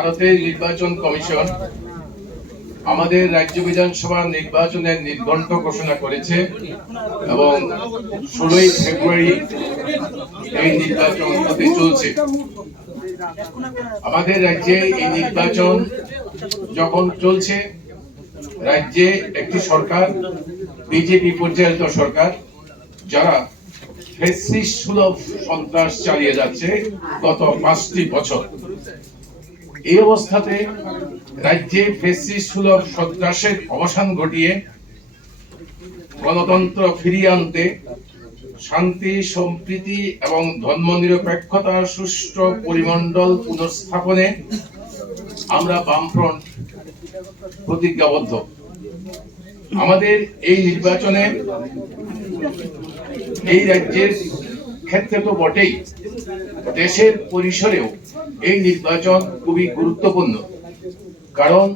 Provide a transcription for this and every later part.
ভারতের নির্বাচন কমিশন আমাদের রাজ্য বিধানসভা নির্বাচনের নির্ঘণ্ট ঘোষণা করেছে এবং 16ই ফেব্রুয়ারি এই নির্বাচন হতে চলছে। আমাদের রাজ্যে এই নির্বাচন যখন চলছে, রাজ্যে একটি সরকার, বিজেপি পরিচালিত সরকার, যারা ফ্যাসিস্ট সুলভ সন্ত্রাস চালিয়ে যাচ্ছে গত 5টি বছর। এই অবস্থাতে রাজ্যে ফ্যাসিস্ট সুলভ সন্ত্রাসের অবসান ঘটিয়ে গণতন্ত্র ফিরিয়ে আনতে, শান্তি, সম্প্রীতি এবং ধর্মনিরপেক্ষতার সুষ্ঠু পরিমণ্ডল পুনঃস্থাপনে আমরা বামফ্রন্ট প্রতিজ্ঞাবদ্ধ। আমাদের এই নির্বাচনে এই রাজ্যের ক্ষেত্রে তো বটেই, দেশের পরিসরেও এই নির্বাচন খুবই গুরুত্বপূর্ণ। কারণ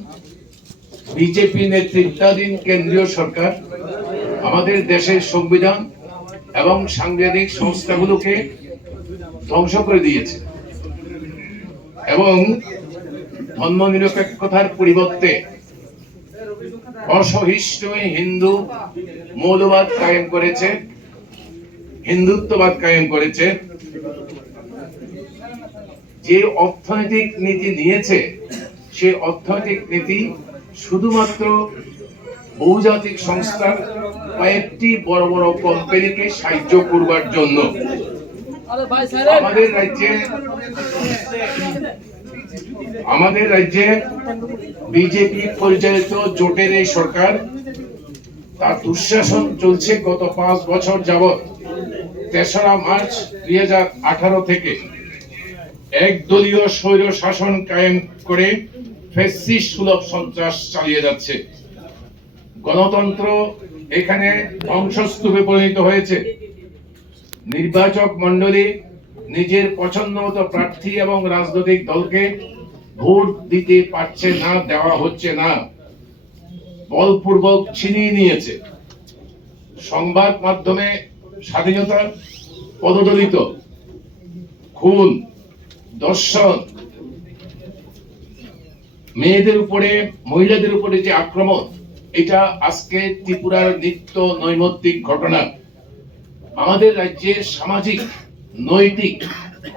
বিজেপি নেতৃত্বাধীন কেন্দ্রীয় সরকার আমাদের দেশের সংবিধান এবং সাংবিধানিক সংস্থাগুলোকে ধ্বংস করে দিয়েছে এবং ধর্মনিরপেক্ষতার পরিবর্তে অসহিষ্ণু হিন্দু মৌলবাদ কায়েম করেছে, হিন্দুত্ববাদ কায়েম করেছে। যে অর্থনৈতিক নীতি নিয়েছে, সেই অর্থনৈতিক নীতি শুধুমাত্র বহুজাতিক সংস্থার কয়েকটি বড় বড় কোম্পানিকে সাহায্য করবার জন্য। আমাদের রাজ্যে বিজেপি পরিচালিত জোটের এই সরকার, তার দুঃশাসন চলছে গত 5 বছর যাবৎ। 3রা মার্চ 2018 থেকে একদলীয় স্বৈর শাসন কায়েম করে ফ্যাসিস্ট সুলভ সন্ত্রাস চালিয়ে যাচ্ছে। গণতন্ত্র এখানে ধ্বংসস্তূপে পরিণত হয়েছে। নির্বাচক মণ্ডলী নিজের পছন্দ মতো প্রার্থী এবং রাজনৈতিক দলকে ভোট দিতে পারছে না, দেওয়া হচ্ছে না, বলপূর্বক ছিনিয়ে নিয়েছে। সংবাদ মাধ্যমে স্বাধীনতা পদদলিত, খুন, ধর্ষণ, মেয়েদের উপরে, মহিলাদের উপরে যে আক্রমণ, এটা আজকে ত্রিপুরার নিত্য নৈমিত্তিক ঘটনা। আমাদের রাজ্যের সামাজিক নৈতিক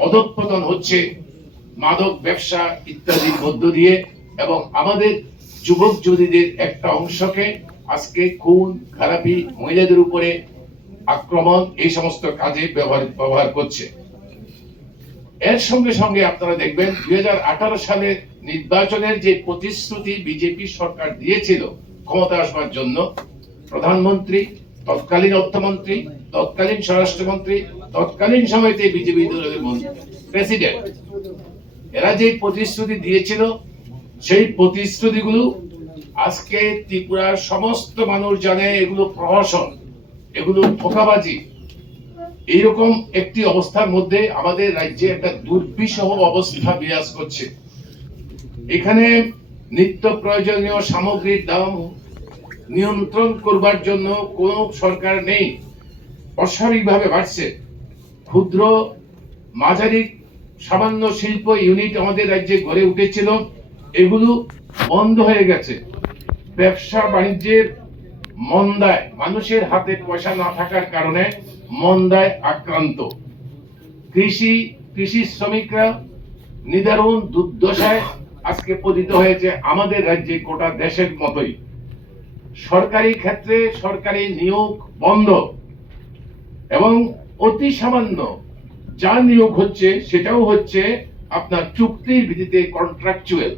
অধঃপতন হচ্ছে মাদক ব্যবসা ইত্যাদির মধ্য দিয়ে, এবং আমাদের যুবক যুবতীদের একটা অংশকে আজকে খুন, খারাপি, মহিলাদের উপরে আক্রমণ, এই সমস্ত কাজে ব্যবহার করছে। এর সঙ্গে সঙ্গে আপনারা দেখবেন 2018 সালের নির্বাচনের যে প্রতিশ্রুতি বিজেপি সরকার দিয়েছিল ক্ষমতা আসবার জন্য, প্রধানমন্ত্রী, তৎকালীন অর্থমন্ত্রী, তৎকালীন স্বরাষ্ট্রমন্ত্রী, তৎকালীন সময়তে বিজেপি দলের প্রেসিডেন্ট, এরা যে প্রতিশ্রুতি দিয়েছিল, সেই প্রতিশ্রুতিগুলো আজকে ত্রিপুরার সমস্ত মানুষ জানে এগুলো প্রহসন, এগুলো ধোঁকাবাজি। এইরকম একটি অবস্থার মধ্যে আমাদের রাজ্যে একটা দুর্বিষহ অবস্থা বিরাজ করছে। এখানে নিত্য প্রয়োজনীয় সামগ্রীর দাম নিয়ন্ত্রণ করবার জন্য কোন সরকার নেই, অস্বাভাবিকভাবে বাড়ছে। ক্ষুদ্র মাঝারি সামান্য শিল্প ইউনিট আমাদের রাজ্যে গড়ে উঠেছিল, এগুলো বন্ধ হয়ে গেছে। ব্যবসা বাণিজ্যের মন্দায়, মানুষের হাতে পয়সা না থাকার কারণে মন্দায় আক্রান্ত। কৃষি শ্রমিকরা নিদারুণ দুর্দশায় আজকে পতিত হয়েছে আমাদের রাজ্যে, গোটা দেশের মতোই। সরকারি ক্ষেত্রে সরকারি নিয়োগ বন্ধ, এবং অতি সামান্য যা নিয়োগ হচ্ছে সেটাও হচ্ছে আপনার চুক্তির ভিত্তিতে, কন্ট্রাকচুয়াল।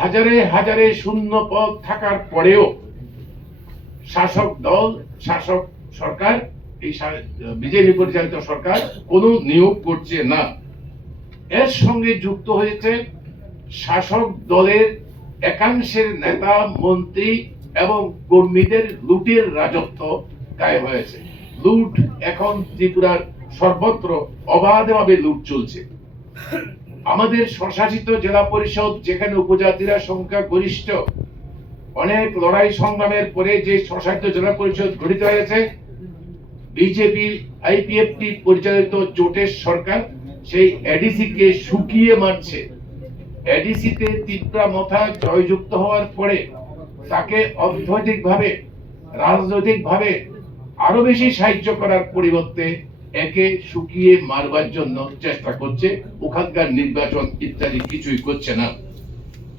হাজারে হাজারে শূন্য পদ থাকার পরেও শাসক দল, শাসক সরকার, এই বিজেপি পরিচালিত সরকার কোনো নিয়োগ করছে না। এর সঙ্গে যুক্ত হয়েছে শাসক দলের একাংশের নেতা, মন্ত্রী এবং কর্মীদের লুটের রাজত্ব কায়েম হয়েছে। লুট এখন ত্রিপুরার সর্বত্র অবাধভাবে লুট চলছে। আমাদের স্বশাসিত জেলা পরিষদ, যেখানে উপজাতিরা সংখ্যা গরিষ্ঠ, অনেক লড়াই সংগ্রামের পরে যে স্বশাসিত জেলা পরিষদ গঠিত হয়েছে, বিজেপি আইপিএফটি পরিচালিত জোটের সরকার সেই এডিসি কে শুকিয়ে মারছে। এডিসিতে তিপ্রা মথা জয়যুক্ত হওয়ার পরে তাকে অর্থনৈতিকভাবে রাজনৈতিকভাবে আরো বেশি সাহায্য করার পরিবর্তে একে শুকিয়ে মারবার জন্য চেষ্টা করছে, ওখানকার নির্বাচন ইত্যাদি কিছুই করছে না।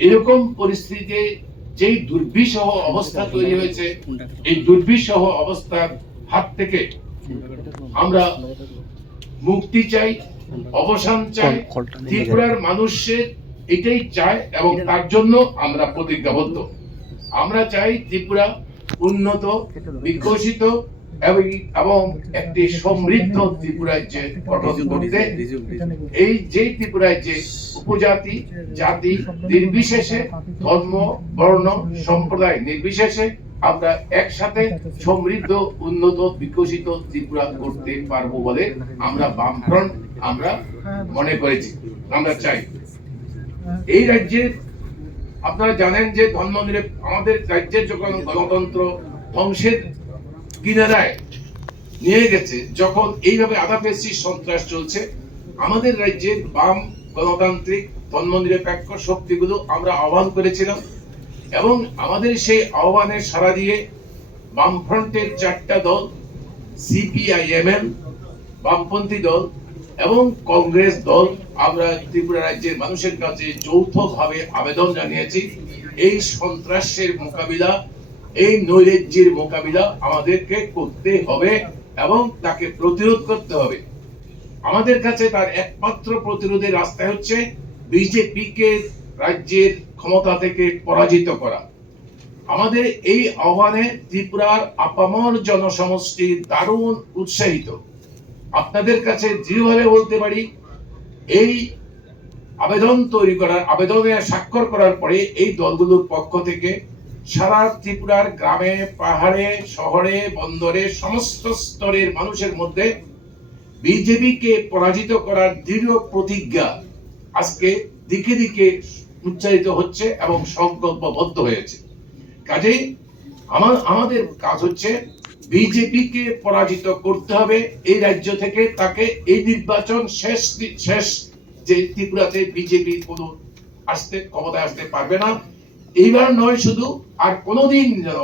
এরকম পরিস্থিতিতে যেই দুর্বিষহ অবস্থা তৈরি হয়েছে, এই দুর্বিষহ অবস্থার হাত থেকে আমরা মুক্তি চাই, অবসান চাই, ত্রিপুরার মানুষের এটাই চায় এবং তার জন্য আমরা প্রতিজ্ঞাবদ্ধ। আমরা চাই ত্রিপুরা উন্নত, বিকশিত এবং একটি সমৃদ্ধ ত্রিপুরাজ্য গঠন করতে। এই যে ত্রিপুরাজ্যে উপজাতি জাতি নির্বিশেষে, ধর্ম বর্ণ সম্প্রদায় নির্বিশেষে আমরা একসাথে সমৃদ্ধ উন্নত বিকশিত ত্রিপুরা করতে পারবো বলে আমরা বামফ্রন্ট আমরা মনে করেছি, আমরা চাই। এই রাজ্যে আপনারা জানেন যে আমাদের রাজ্যের যখন গণতন্ত্র ধ্বংসের কিনারায় নিয়ে গেছে, যখন এইভাবে আদাপেশি সন্ত্রাস চলছে, আমাদের রাজ্যের বাম গণতান্ত্রিক ধর্মনিরপেক্ষ শক্তিগুলো আমরা আহ্বান করেছিলাম এবং আমাদের সেই আহ্বানে সাড়া দিয়ে বামফ্রন্টের 4টা দল, সিপিআইএমএল বামপন্থী দল এবং কংগ্রেস দল, আমরা ত্রিপুরা রাজ্যের মানুষের কাছে যৌথভাবে আবেদন জানিয়েছি এই সন্ত্রাসের মোকাবিলা, এই নৈরাজ্যের মোকাবিলা আমাদেরকে করতে হবে এবং তাকে প্রতিরোধ করতে হবে। আমাদের কাছে তার একমাত্র প্রতিরোধের রাস্তা হচ্ছে বিজেপিকে রাজ্যের ক্ষমতা থেকে পরাজিত করা। আমাদের এই আহ্বানে ত্রিপুরার আপামর জনসমষ্টি দারুণ উৎসাহিত। আপনাদের কাছে দৃঢ়ভাবে বলতে পারি, এই আবেদন তৈরি করার, আবেদনে স্বাক্ষর করার পরে এই দলগুলোর পক্ষ থেকে সারা ত্রিপুরার গ্রামে, পাহাড়ে, শহরে, বন্দরে সমস্ত স্তরের মানুষের মধ্যে বিজেপিকে পরাজিত করার দৃঢ় প্রতিজ্ঞা আজকে দিকে দিকে উচ্চারিত হচ্ছে এবং সংকল্পবদ্ধ হয়েছে। কাজেই আমাদের কাজ হচ্ছে বিজেপিকে পরাজিত করতে হবে এই রাজ্য থেকে। তাকে এই নির্বাচন শেষ যে ত্রিপুরাতে বিজেপি কোনো ক্ষমতায় আসতে পারবে না, এইবার নয় শুধু, আর কোনোদিন যেন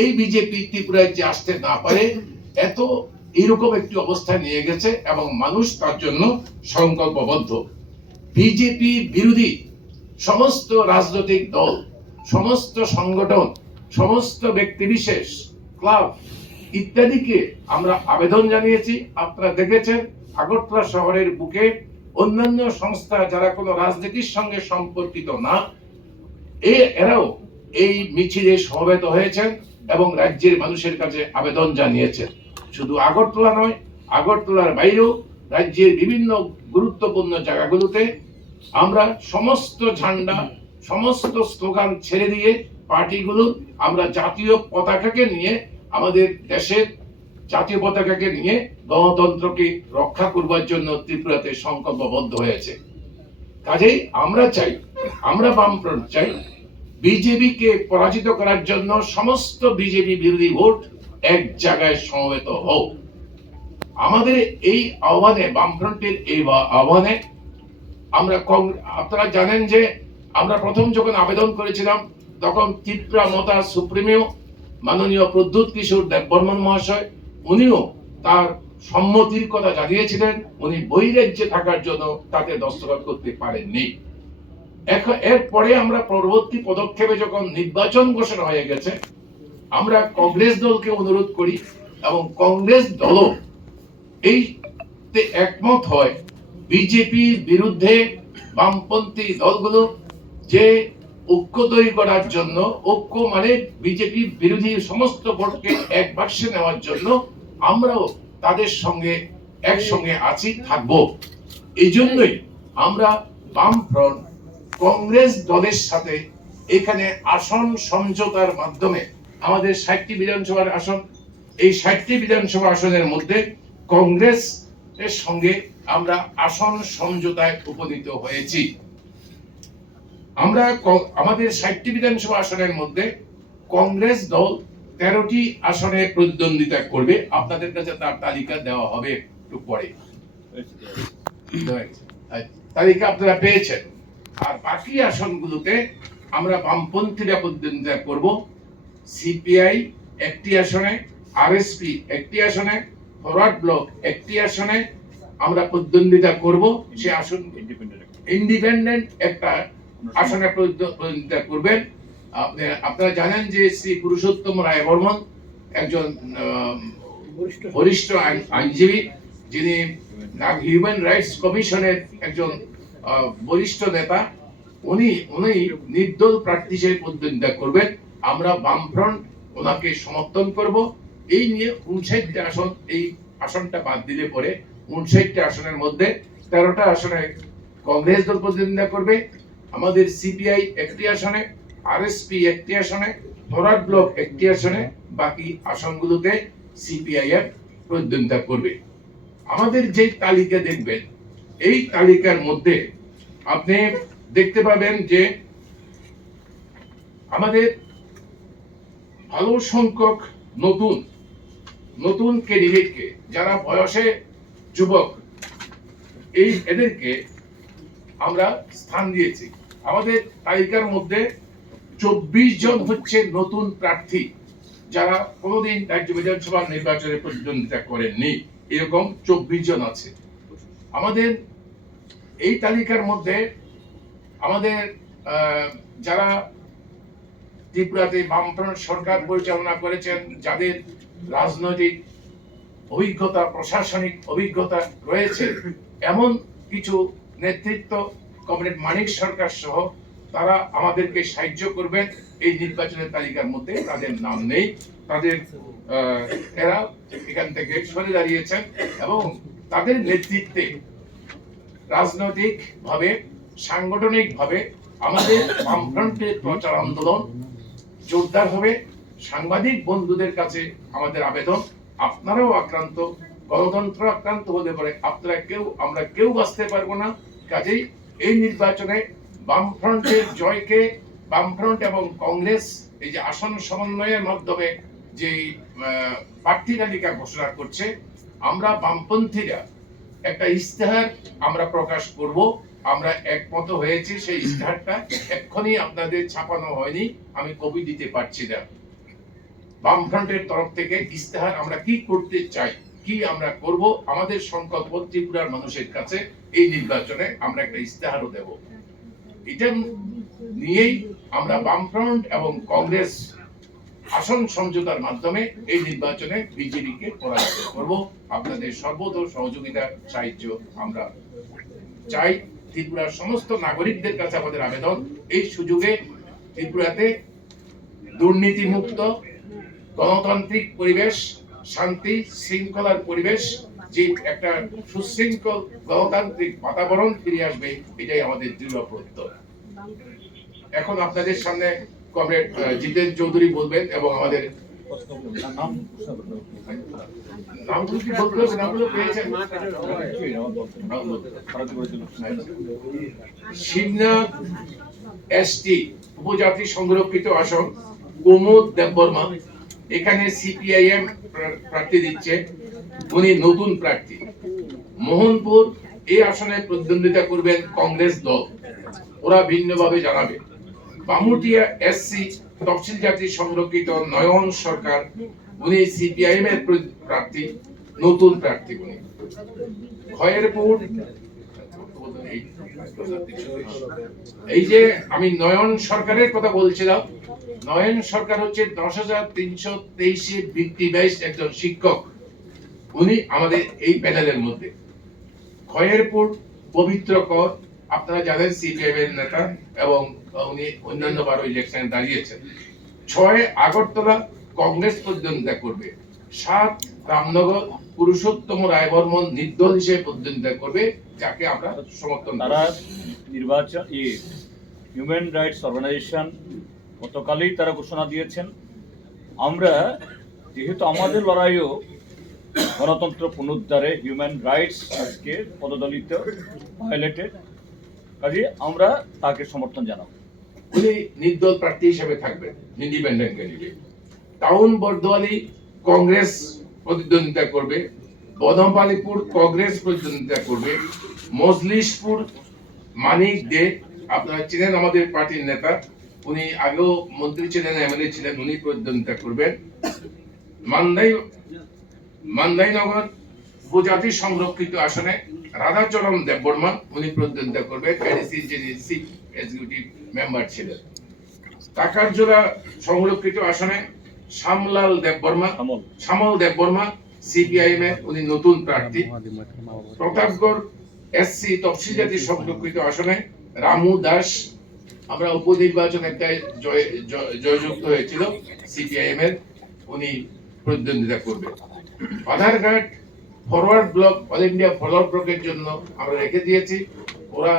এই বিজেপি ত্রিপুরায় যে আসতে না পারে, এত এরকম একটি অবস্থা নিয়ে গেছে এবং মানুষ তার জন্য সংকল্পবদ্ধ। বিজেপি বিরোধী সমস্ত রাজনৈতিক দল, সমস্ত সংগঠন, সমস্ত ব্যক্তিবিশেষ, ক্লাব ইত্যাদিকে আমরা আবেদন জানিয়েছি। আপনারা দেখেছেন আগরতলা শহরের বুকে অন্যান্য সংস্থা যারা কোনো রাজনীতির সঙ্গে সম্পর্কিত না, এরাও এই মিছিলে সমবেত হয়েছেন এবং রাজ্যের মানুষের কাছে আবেদন জানিয়েছেন। শুধু আগরতলা নয়, আগরতলার বাইরেও রাজ্যের বিভিন্ন গুরুত্বপূর্ণ জায়গাগুলোতে আমরা সমস্ত ঝান্ডা, সমস্ত স্লোগান ছেড়ে দিয়ে পার্টিগুলো আমরা জাতীয় পতাকাকে নিয়ে, আমাদের দেশের জাতীয় পতাকাকে নিয়ে গণতন্ত্রকে রক্ষা করবার জন্য ত্রিপুরাতে সংকল্পবদ্ধ হয়েছে। কাজেই আমরা চাই, আমরা বামফ্রন্ট চাই বিজেপিকে পরাজিত করার জন্য সমস্ত বিজেপি বিরোধী ভোট এক জায়গায় সমবেত হোক। আমাদের এই আহ্বানে, বামফ্রন্টের এই আহ্বানে আমরা, আপনারা জানেন যে আমরা প্রথম যখন আবেদন করেছিলাম তখন টিপ্রা মথা সুপ্রিমিও মাননীয় প্রদ্যুৎ কিশোর দেববর্মন মহাশয়, উনিও তার সম্মতির কথা জানিয়েছিলেন। উনি বহিরাজ্যে থাকার জন্য তাতে দস্তখত করতে পারেননি। এরপরে আমরা পরবর্তী পদক্ষেপে যখন নির্বাচন ঘোষণা হয়ে গেছে, আমরা কংগ্রেস দলকে অনুরোধ করি এবং কংগ্রেস দলও এইতে একমত হয় বিজেপির বিরুদ্ধে বামপন্থী দলগুলো যে ঐক্য তৈরি করার জন্য, ঐক্য মানে বিজেপি বিরোধী সমস্ত ভোটকে এক বাক্সে নেওয়ার জন্য আমরাও তাদের সঙ্গে একসঙ্গে আছি, থাকবো। এই জন্যই আমরা বামফ্রন্ট কংগ্রেস দলের সাথে এখানে আসন সমঝোতার মাধ্যমে আমাদের 60টি বিধানসভার আসন, এই 60টি বিধানসভা আসনের মধ্যে কংগ্রেস এর সঙ্গে আমরা আসন সমঝোতায় উপনীত হয়েছি। আমরা আমাদের 60টি বিধানসভা আসনের মধ্যে কংগ্রেস দল 13টি আসনে প্রতিদ্বন্দ্বিতা করবে। আপনাদের কাছে তার তালিকা দেওয়া হবে একটু পরে। তালিকা আপনারা পেয়েছেন। আর বাকি আসনগুলোতে আমরা বামপন্থীরা প্রতিদ্বন্দ্বিতা করব। সিপিআই একটি আসনে, আরএসপি একটি আসনে, ফরওয়ার্ড ব্লক একটি আসনে আমরা প্রতিদ্বন্দ্বিতা করব। সে আসন ইন্ডিপেন্ডেন্ট একটা আসনে প্রতিদ্বন্দ্বিতা করবেন। আপনারা জানেন যে শ্রী পুরুষোত্তম রায় বর্মন একজন বরিষ্ঠ আইনজীবী, যিনি হিউম্যান রাইটস কমিশনের একজন বরিষ্ঠ নেতা। উনি নির্দল প্রার্থী হিসেবে প্রতিদ্বন্দ্বিতা করবেন। আমরা বামফ্রন্ট ওনাকে সমর্থন করব। এই নিয়ে 59টা আসন, এই আসনটা বাদ দিলে পরে 59টা আসনের মধ্যে 13টা আসনে কংগ্রেস দল প্রতিদ্বন্দ্বিতা করবে। আমাদের সিপিআই একটি আসনে, আরএসপি একটি আসনে, ফরওয়ার্ড ব্লক একটি আসনে, বাকি আসনগুলোতে সিপিআইএম প্রতিদ্বন্দ্বিতা করবে। আমাদের যে তালিকা দেখবেন, এই তালিকার মধ্যে আপনি দেখতে পাবেন যে আমাদের ভালো সংখ্যক নতুন ক্যান্ডিডেটকে, যারা বয়সে যুবক, এদেরকে আমরা স্থান দিয়েছি। আমাদের তালিকার মধ্যে 24 জন হচ্ছে নতুন প্রার্থী, যারা কোনোদিন রাজ্য বিধানসভা নির্বাচনে প্রতিদ্বন্দ্বিতা করেননি। এরকম 24 জন আছে আমাদের এই তালিকার মধ্যে। আমাদের যারা ত্রিপুরাতে বামফ্রন্ট সরকার পরিচালনা করেছেন, যাদের রাজনৈতিক অভিজ্ঞতা, প্রশাসনিক অভিজ্ঞতা রয়েছে, এমন কিছু নেতৃত্ব, কমরেড মানিক সরকার সহ, তারা আমাদেরকে সাহায্য করবেন। এই নির্বাচনের তালিকার মধ্যে তাদের নাম নেই, তাদের এরা এখান থেকে সরে দাঁড়িয়েছেন এবং তাদের নেতৃত্বে রাজনৈতিক ভাবে, সাংগঠনিক ভাবে আমাদের বামফ্রন্টের প্রচার আন্দোলন জোরদার হবে। সাংবাদিক বন্ধুদের কাছে আমাদের আবেদন, আপনারাও আক্রান্ত, গণতন্ত্র আক্রান্ত হতে পারে, আপনারা আমরা কেউ বাঁচতে পারবো না। কাজেই এই নির্বাচনে বামফ্রন্টের জয়কে, বামফ্রন্ট এবং কংগ্রেস এই যে আসন সমন্বয়ের মাধ্যমে যে প্রার্থী তালিকা ঘোষণা করছে, আমরা বামপন্থীরা একটা ইস্তেহার আমরা প্রকাশ করব। আমরা একমত হয়েছি, সেই ইস্তেহারটা এক্ষুনি আপনাদের ছাপানো হয়নি, আমি কপি দিতে পারছি না। বামফ্রন্টের তরফ থেকে ইস্তেহার আমরা কি করতে চাই, কি আমরা করব, আমাদের সংকল্প ত্রিপুরার মানুষের কাছে এই নির্বাচনে আমরা একটা ইস্তেহারও দেব। এটা নিয়েই আমরা বামফ্রন্ট এবং কংগ্রেস আসন সমঝোতার মাধ্যমে এই নির্বাচনে বিজেপিকে পরাজিত করব। আপনাদের সর্বত সহযোগিতা, সাহায্য আমরা চাই। ত্রিপুরার সমস্ত নাগরিকদের কাছে আমাদের আবেদন, এই সুযোগে ত্রিপুরাতে দুর্নীতি মুক্ত, গণতান্ত্রিক পরিবেশ, শান্তি শৃঙ্খলার পরিবেশ, যে একটা সুশৃঙ্খল গণতান্ত্রিক বাতাবরণ ফিরে আসবে, এটাই আমাদের দৃঢ় প্রত্যয়। এখন আপনাদের সামনে কমরেড জিতেন চৌধুরী বলবেন এবং আমাদের নামগুলো কি বলতে হবে? নামগুলো পেয়েছেন? শিবনাথ এসটি উপজাতি সংরক্ষিত আসন, কুমুদ দেববর্মা, এখানে সিপিআইএম প্রার্থী দিচ্ছে, উনি নতুন প্রার্থী। মোহনপুর এই আসনে প্রতিদ্বন্দ্বিতা করবেন কংগ্রেস দল, ওরা ভিন্নভাবে জানাবে। বামুটিয়া এসসি তফসিল জাতি সংরক্ষিত নয়ন সরকার, উনি সিপিআইএম এর প্রার্থী, নতুন প্রার্থী উনি। খয়েরপুর, এই যে আমি নয়ন সরকারের কথা বলছিলাম, নয়ন সরকার হচ্ছে 10,323 বৃত্তি বেশ একজন শিক্ষক, উনি আমাদের এই প্যানেলের মধ্যে। খয়েরপুর পবিত্র কর, আপনারা জানেন সিপিআইএম এর নেতা এবং উনি অন্যান্য বারো ইলেকশনে দাঁড়িয়েছেন। 6 আগরতলা কংগ্রেস প্রতিদ্বন্দ্বিতা করবে। 7 রামনগর পুরুষোত্তম রায় বর্মন নির্দল হিসেবে প্রতিদ্বন্দ্বিতা করবে, যাকে আমরা সমর্থন তারা নির্বাচন হিউম্যান রাইটস অর্গানাইজেশন গতকালই তারা ঘোষণা দিয়েছেন। আমরা যেহেতু আমাদের লড়াইও গণতন্ত্র পুনরুদ্ধারে, হিউম্যান রাইটস আজকে পদদলিত, ভায়োলেটেড, কাজে আমরা তাকে সমর্থন জানাবো। উনি নির্দল প্রার্থী হিসেবে থাকবেন, independent candidate. Town Bordowali Congress প্রতিদ্বন্দ্বিতা করবে। বদমপালিপুর কংগ্রেস প্রতিদ্বন্দ্বিতা করবে। মজলিশপুর মানিক দে আপনারা চিনেন আমাদের পার্টির নেতা, উনি আগেও মন্ত্রী ছিলেন, এমএলএ ছিলেন, উনি প্রতিদ্বন্দ্বিতা করবেন। মান্দাইনগর উপজাতি সংরক্ষিত আসনে রাধাচরণ দেববর্মা উনি প্রতিদ্বন্দ্বিতা করবেন, এডিসি যিনি চিফ এক্সিকিউটিভ মেম্বার ছিলেন। টাকারজোড়া সংরক্ষিত আসনে শ্যামল দেববর্মা সিপিআইএম এর উনি নতুন প্রার্থী। প্রতাপগড় এসসি তফসিল জাতি সংরক্ষিত আসনে রামু দাস, আমরা উপনির্বাচন একটা জয়যুক্ত হয়েছিল সিপিআইএম এর, উনি প্রতিদ্বন্দ্বিতা করবে। Badharghat forward block all India forward ব্লকের জন্য আমরা রেখে দিয়েছি, ওরা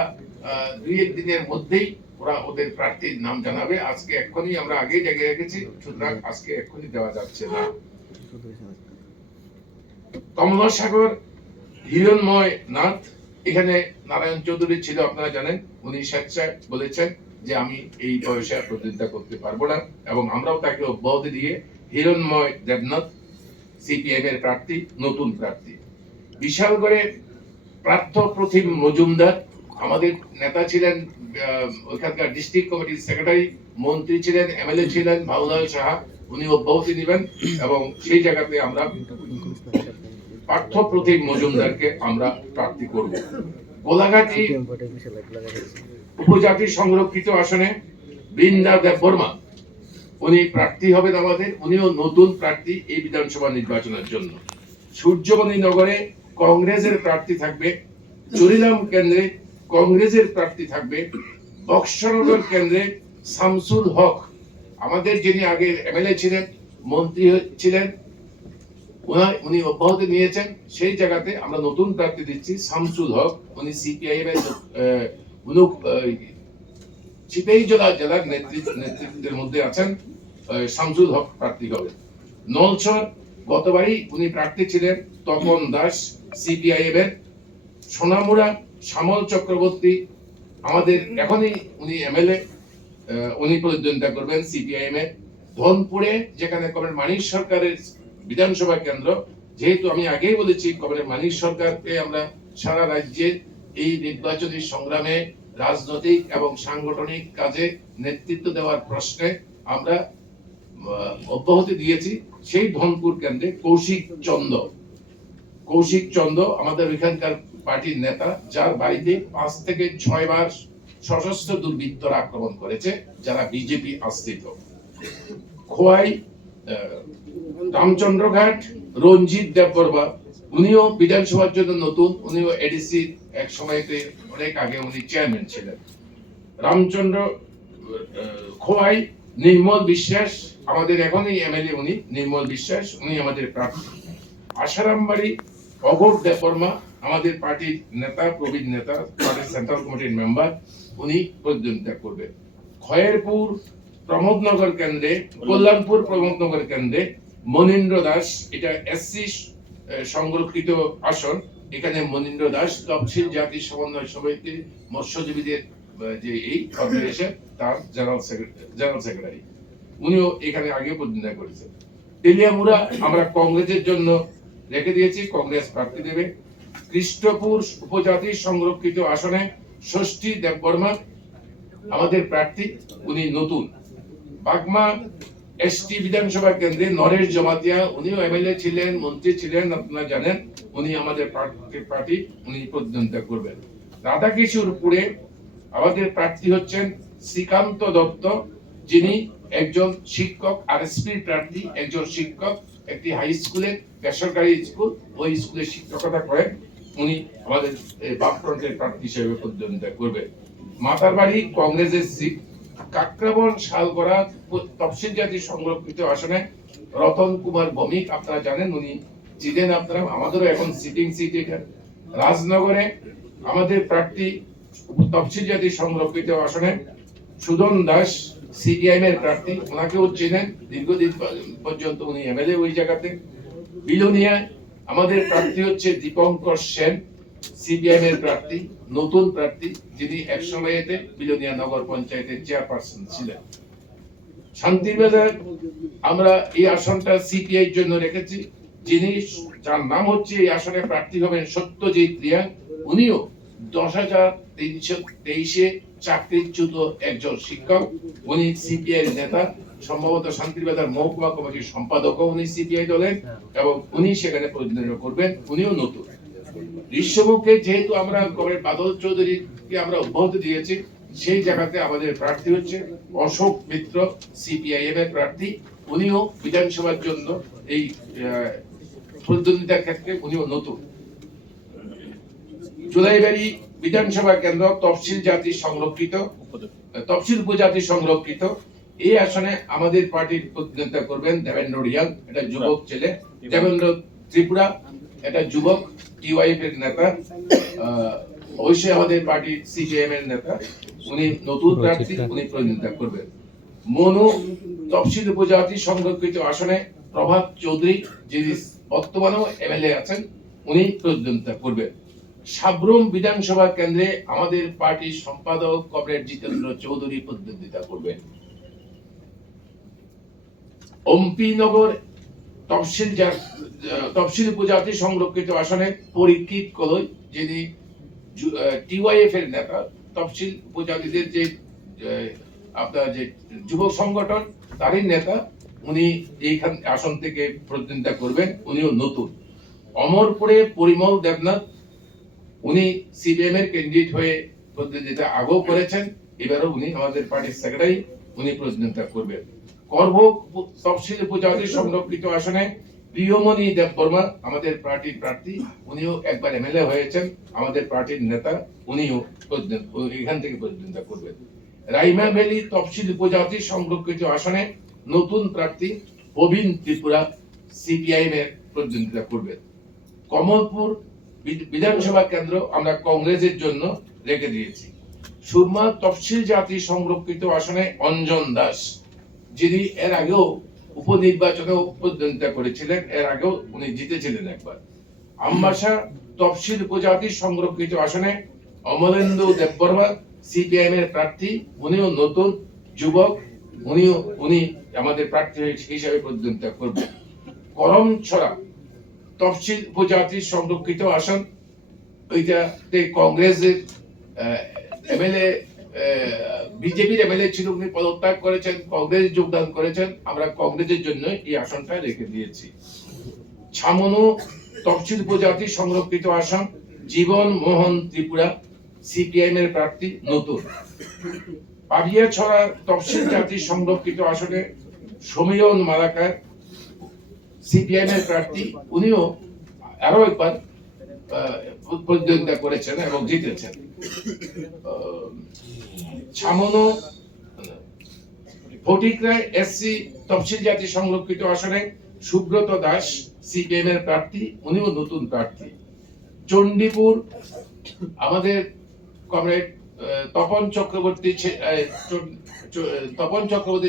2-1 দিনের মধ্যেই ওরা ওদের প্রার্থীর নাম জানাবে। আজকে এক্ষুনি আমরা আগেই ডেকে রেখেছি, সুতরাং আজকে এক্ষুনি দেওয়া যাচ্ছে না। কমলাসাগর হিরণময় নাথ, এখানে নারায়ণ চৌধুরী ছিল, আপনারা জানেন, উনি স্বেচ্ছায় বলেছেন যে আমি এই বয়সে প্রতিদ্বন্দ্বিতা করতে পারবো না, এবং আমরাও তাকে অব্যাহতি দিয়ে হিরণময় দেবনাথ সিপিএম এর প্রার্থী, নতুন প্রার্থী। বিশালগড়ে প্রার্থ প্রতিম মজুমদার আমাদের নেতা ছিলেন, ওইখানকার ডিস্ট্রিক্ট কমিটির সেক্রেটারি, মন্ত্রী ছিলেন, এমএলএ ছিলেন, বাউলাল সাহা, উনি অব্যাহতি নেবেন, এবং সেই জায়গাতে আমরা পার্থ প্রতিম মজুমদারকে আমরা প্রার্থী করব। গোলাঘাটি উপজাতি সংরক্ষিত আসনে বৃন্দা দেববর্মা উনি প্রার্থী হবেন আমাদের, উনিও নতুন প্রার্থী এই বিধানসভা নির্বাচনের জন্য। সূর্যবনী নগরে কংগ্রেসের প্রার্থী থাকবে, চুরিলাম কেন্দ্রে কংগ্রেসের প্রার্থী থাকবে, বক্সনগর কেন্দ্রে শামসুল হক, আমাদের যিনি আগে এমএলএ ছিলেন, মন্ত্রী ছিলেন, উনি অব্যাহতি নিয়েছেন, সেই জায়গাতে আমরা নতুন প্রার্থী দিচ্ছি শামসুল হক, উনি সিপিআইএম এর চিপাইজলা জেলার নেতৃত্বের মধ্যে আছেন, শামসুল হক প্রার্থী হবে। নলছর গতবারই উনি প্রার্থী ছিলেন তপন দাস সিপিআইএম এর। সোনামুড়া শ্যামল চক্রবর্তী আমাদের এখনই উনি এমএলএ, উনি প্রতিদ্বন্দ্বিতা করবেন সিপিআইএম এর। ধনপুরে যেখানে কমরেড মানিক সরকারের বিধানসভা কেন্দ্র, যেহেতু আমি আগেই বলেছি কমরেড মানিক সরকারকে আমরা সারা রাজ্যে এই নির্বাচনী সংগ্রামে রাজনৈতিক এবং সাংগঠনিক কাজে নেতৃত্ব দেওয়ার প্রশ্নে আমরা অব্যাহতি দিয়েছি। সেই ধনপুর কেন্দ্রে কৌশিক চন্দ্র আমাদের এখানকার পার্টির নেতা, যার বাড়িতে 5 থেকে 6 বার সশস্ত্র দুর্বৃত্তরা আক্রমণ করেছে, যারা বিজেপি আশ্রিত। খোয়াই রামচন্দ্রঘাট রঞ্জিত দেববর্মা, উনিও বিধানসভার জন্য নতুন, উনিও এডিসি এক সময়তে অনেক আগে উনি চেয়ারম্যান ছিলেন। রামচন্দ্র খোয়াই নির্মল বিশ্বাস, আমাদের এখনই এমএলএ উনি, নির্মল বিশ্বাস, উনি আমাদের প্রার্থী। আশারামবাড়ি অঘোর দেববর্মা আমাদের পার্টির নেতা, প্রবীণ নেতা, পার্টির সেন্ট্রাল কমিটির মেম্বার, উনি প্রতিদ্বন্দ্বিতা করবেন। খয়েরপুর প্রমোদনগর কেন্দ্রে, কল্যাণপুর প্রমোদনগর কেন্দ্রে মনীন্দ্র দাস, এটা এসসি সংরক্ষিত আসন, এখানে মনীন্দ্র দাস তফসিল জাতি সমন্বয় সমিতি মৎস্যজীবীদের যে এই অর্গানাইজেশন, তার জেনারেল সেক্রেটারি, উনিও এখানে আগে প্রতিদ্বন্দ্বিতা করেছেন। তেলিয়ামুড়া আমরা কংগ্রেসের জন্য রেখে দিয়েছি, কংগ্রেস প্রার্থী দেবে। কৃষ্ণপুর উপজাতি সংরক্ষিত আসনে ষষ্ঠী দেববর্মা আমাদের প্রার্থী, উনি নতুন। বাগমা এসটি বিধানসভা কেন্দ্রে নরেশ জমাতিয়া, উনিও এমএলএ ছিলেন, মন্ত্রী ছিলেন, আপনারা জানেন, উনি আমাদের পার্টি, উনি প্রতিদ্বন্দ্বিতা করবেন। রাধাকিশোরপুরে আমাদের প্রার্থী হচ্ছেন শ্রীকান্ত দত্ত, যিনি একজন শিক্ষক, আরএসপির প্রার্থী, একজন শিক্ষক, একটি হাই স্কুলে, বেসরকারি স্কুল, ওই স্কুলে শিক্ষকতা করেন, উনি আমাদের বামফ্রন্টের প্রার্থী হিসেবে প্রতিদ্বন্দ্বিতা করবেন। মাতারবাড়ি কংগ্রেসের সিট। কাকরাবন শালগড়া তফসিল জাতি সংরক্ষিত আসনে রতন কুমার ভৌমিক, আপনারা জানেন, উনি চিনেন আপনারা, আমাদেরও এখন সিটিং সিট এখানে। রাজনগরে আমাদের প্রার্থী তফসিল জাতি সংরক্ষিত আসনে সুদন দাস সিপিআইএম এর প্রার্থী, ওনাকেও চেনেন, দীর্ঘদিন পর্যন্ত উনি এমএলএ ওই জায়গাতে। বিলোনিয়া আমাদের প্রার্থী হচ্ছে দীপঙ্কর সেন, সিপিআইএম এর প্রার্থী, নতুন প্রার্থী, যিনি এক সময়েতে বিলোনিয়া নগর পঞ্চায়েতের চেয়ারপারসন ছিলেন। শান্তিবাজার আমরা এই আসনটা সিপিআই জন্য রেখেছি, যিনি, যার নাম হচ্ছে এই আসনে প্রার্থী হবেন সত্যজিৎ রিয়া, উনিও 10,323 চাকরিচ্যুত একজন শিক্ষক, উনি সিপিআই নেতা, সম্ভবত শান্তিবাজার মহকুমা কমিটির সম্পাদক উনি সিপিআই দলের, এবং উনি সেখানে প্রতিনিধিত্ব করবেন, উনিও নতুন। গ্রীষ্মমুখে যেহেতু আমরা কমরেড বাদল চৌধুরীকে আমরা অব্যাহত দিয়েছি, সেই জায়গাতে আমাদের প্রার্থী হচ্ছে অশোক মিত্র, সিপিআইএম এর প্রার্থী, উনিও বিধানসভার জন্য এই প্রতিদ্বন্দ্বিতার ক্ষেত্রে উনিও নতুন। জুলাইবাড়ি বিধানসভা কেন্দ্র তফসিল জাতি সংরক্ষিত, তফসিল উপজাতি সংরক্ষিত, এই আসনে আমাদের পার্টির প্রতিদ্বন্দ্বিতা করবেন দেবেন্দ্র রিয়াং, এটা যুবক ছেলে, দেবেন্দ্র ত্রিপুরা, এটা যুবক টিওয়াইএফ এর নেতা, অবশ্যই আমাদের পার্টির সিপিএম এর নেতা, উনি নতুন প্রার্থী, উনি প্রতিদ্বন্দ্বিতা করবেন। মনু তফসিল উপজাতি সংরক্ষিত আসনে প্রভাত চৌধুরী, যিনি বর্তমানেও এমএলএ আছেন, উনি প্রতিদ্বন্দ্বিতা করবেন। সাব্রুম বিধানসভা কেন্দ্রে আমাদের পার্টির সম্পাদক কমরেড জিতেন্দ্র চৌধুরী প্রতিদ্বন্দ্বিতা করবেন। অম্পিনগর তফসিল উপজাতি সংরক্ষিত আসনে পরীক্ষিত কলই, যিনি টিওয়াইএফ এর নেতা, তফসিল উপজাতিদের যে আপনার যে যুবক সংগঠন তারই নেতা, উনি এইখান আসন থেকে প্রতিদ্বন্দ্বিতা করবেন, উনিও নতুন। অমরপুরে পরিমল দেবনাথ, উনি সিপিএম এর ক্যান্ডিডেট হয়ে প্রতিদ্বন্দ্বিতা আগেও করেছেন, এবারও উনি আমাদের পার্টির সেক্রেটারি, উনি প্রতিদ্বন্দ্বিতা করবেন। করব তফসিল উপজাতি সংরক্ষিত আসনে প্রিয়মণি দেববর্মা, আমাদের পার্টির প্রার্থী, উনিও একবার এমএলএ হয়েছেন, আমাদের পার্টির নেতা, উনিও এখান থেকে প্রতিদ্বন্দ্বিতা করবেন। রাইমা ভ্যালি তফসিল উপজাতি সংরক্ষিত আসনে নতুন প্রার্থী প্রবীণ ত্রিপুরা, সিপিআইএম এর প্রতিদ্বন্দ্বিতা করবেন। কমলপুর বিধানসভা কেন্দ্র আমরা কংগ্রেসের জন্য রেখে দিয়েছি। সুরমা তফসিল জাতি সংরক্ষিত আসনে অঞ্জন দাস, যিনি এর আগেও উপনির্বাচনেও প্রতিদ্বন্দ্বিতা করেছিলেন, এর আগেও উনি জিতেছিলেন একবার। আমবাসা তফসিল উপজাতি সংরক্ষিত আসনে অমলেন্দু দেববর্মা, সিপিআইএম এর প্রার্থী, উনিও নতুন যুবক, উনি আমাদের প্রার্থী হিসেবে প্রতিদ্বন্দ্বিতা করবেন। করমছড়া তফসিল উপজাতি সংরক্ষিত আসন, ওইটাতে কংগ্রেসের এমএলএ, বিজেপির এমএলএ ছিল, উনি পদত্যাগ করেছেন, কংগ্রেস যোগদান করেছেন, আমরা কংগ্রেসের জন্য এই আসনটা রেখে দিয়েছি। ছামনু তফসিল উপজাতি সংরক্ষিত আসন জীবন মোহন ত্রিপুরা, সিপিআইএম এর প্রার্থী, নতুন। পাবিয়াছড়া তফসিল জাতি সংরক্ষিত আসনে সমীরন মালাকার, সিপিআইএম এর প্রার্থী, উনিও আরো একবার প্রতিদ্বন্দ্বিতা করেছেন এবং জিতেছেন। ছামনো ফটিকরায় এসসি তফসিল জাতি সংরক্ষিত আসনে সুব্রত দাস, সিপিএম এর প্রার্থী, উনিও নতুন প্রার্থী। চণ্ডীপুর আমাদের কমরেড তপন চক্রবর্তী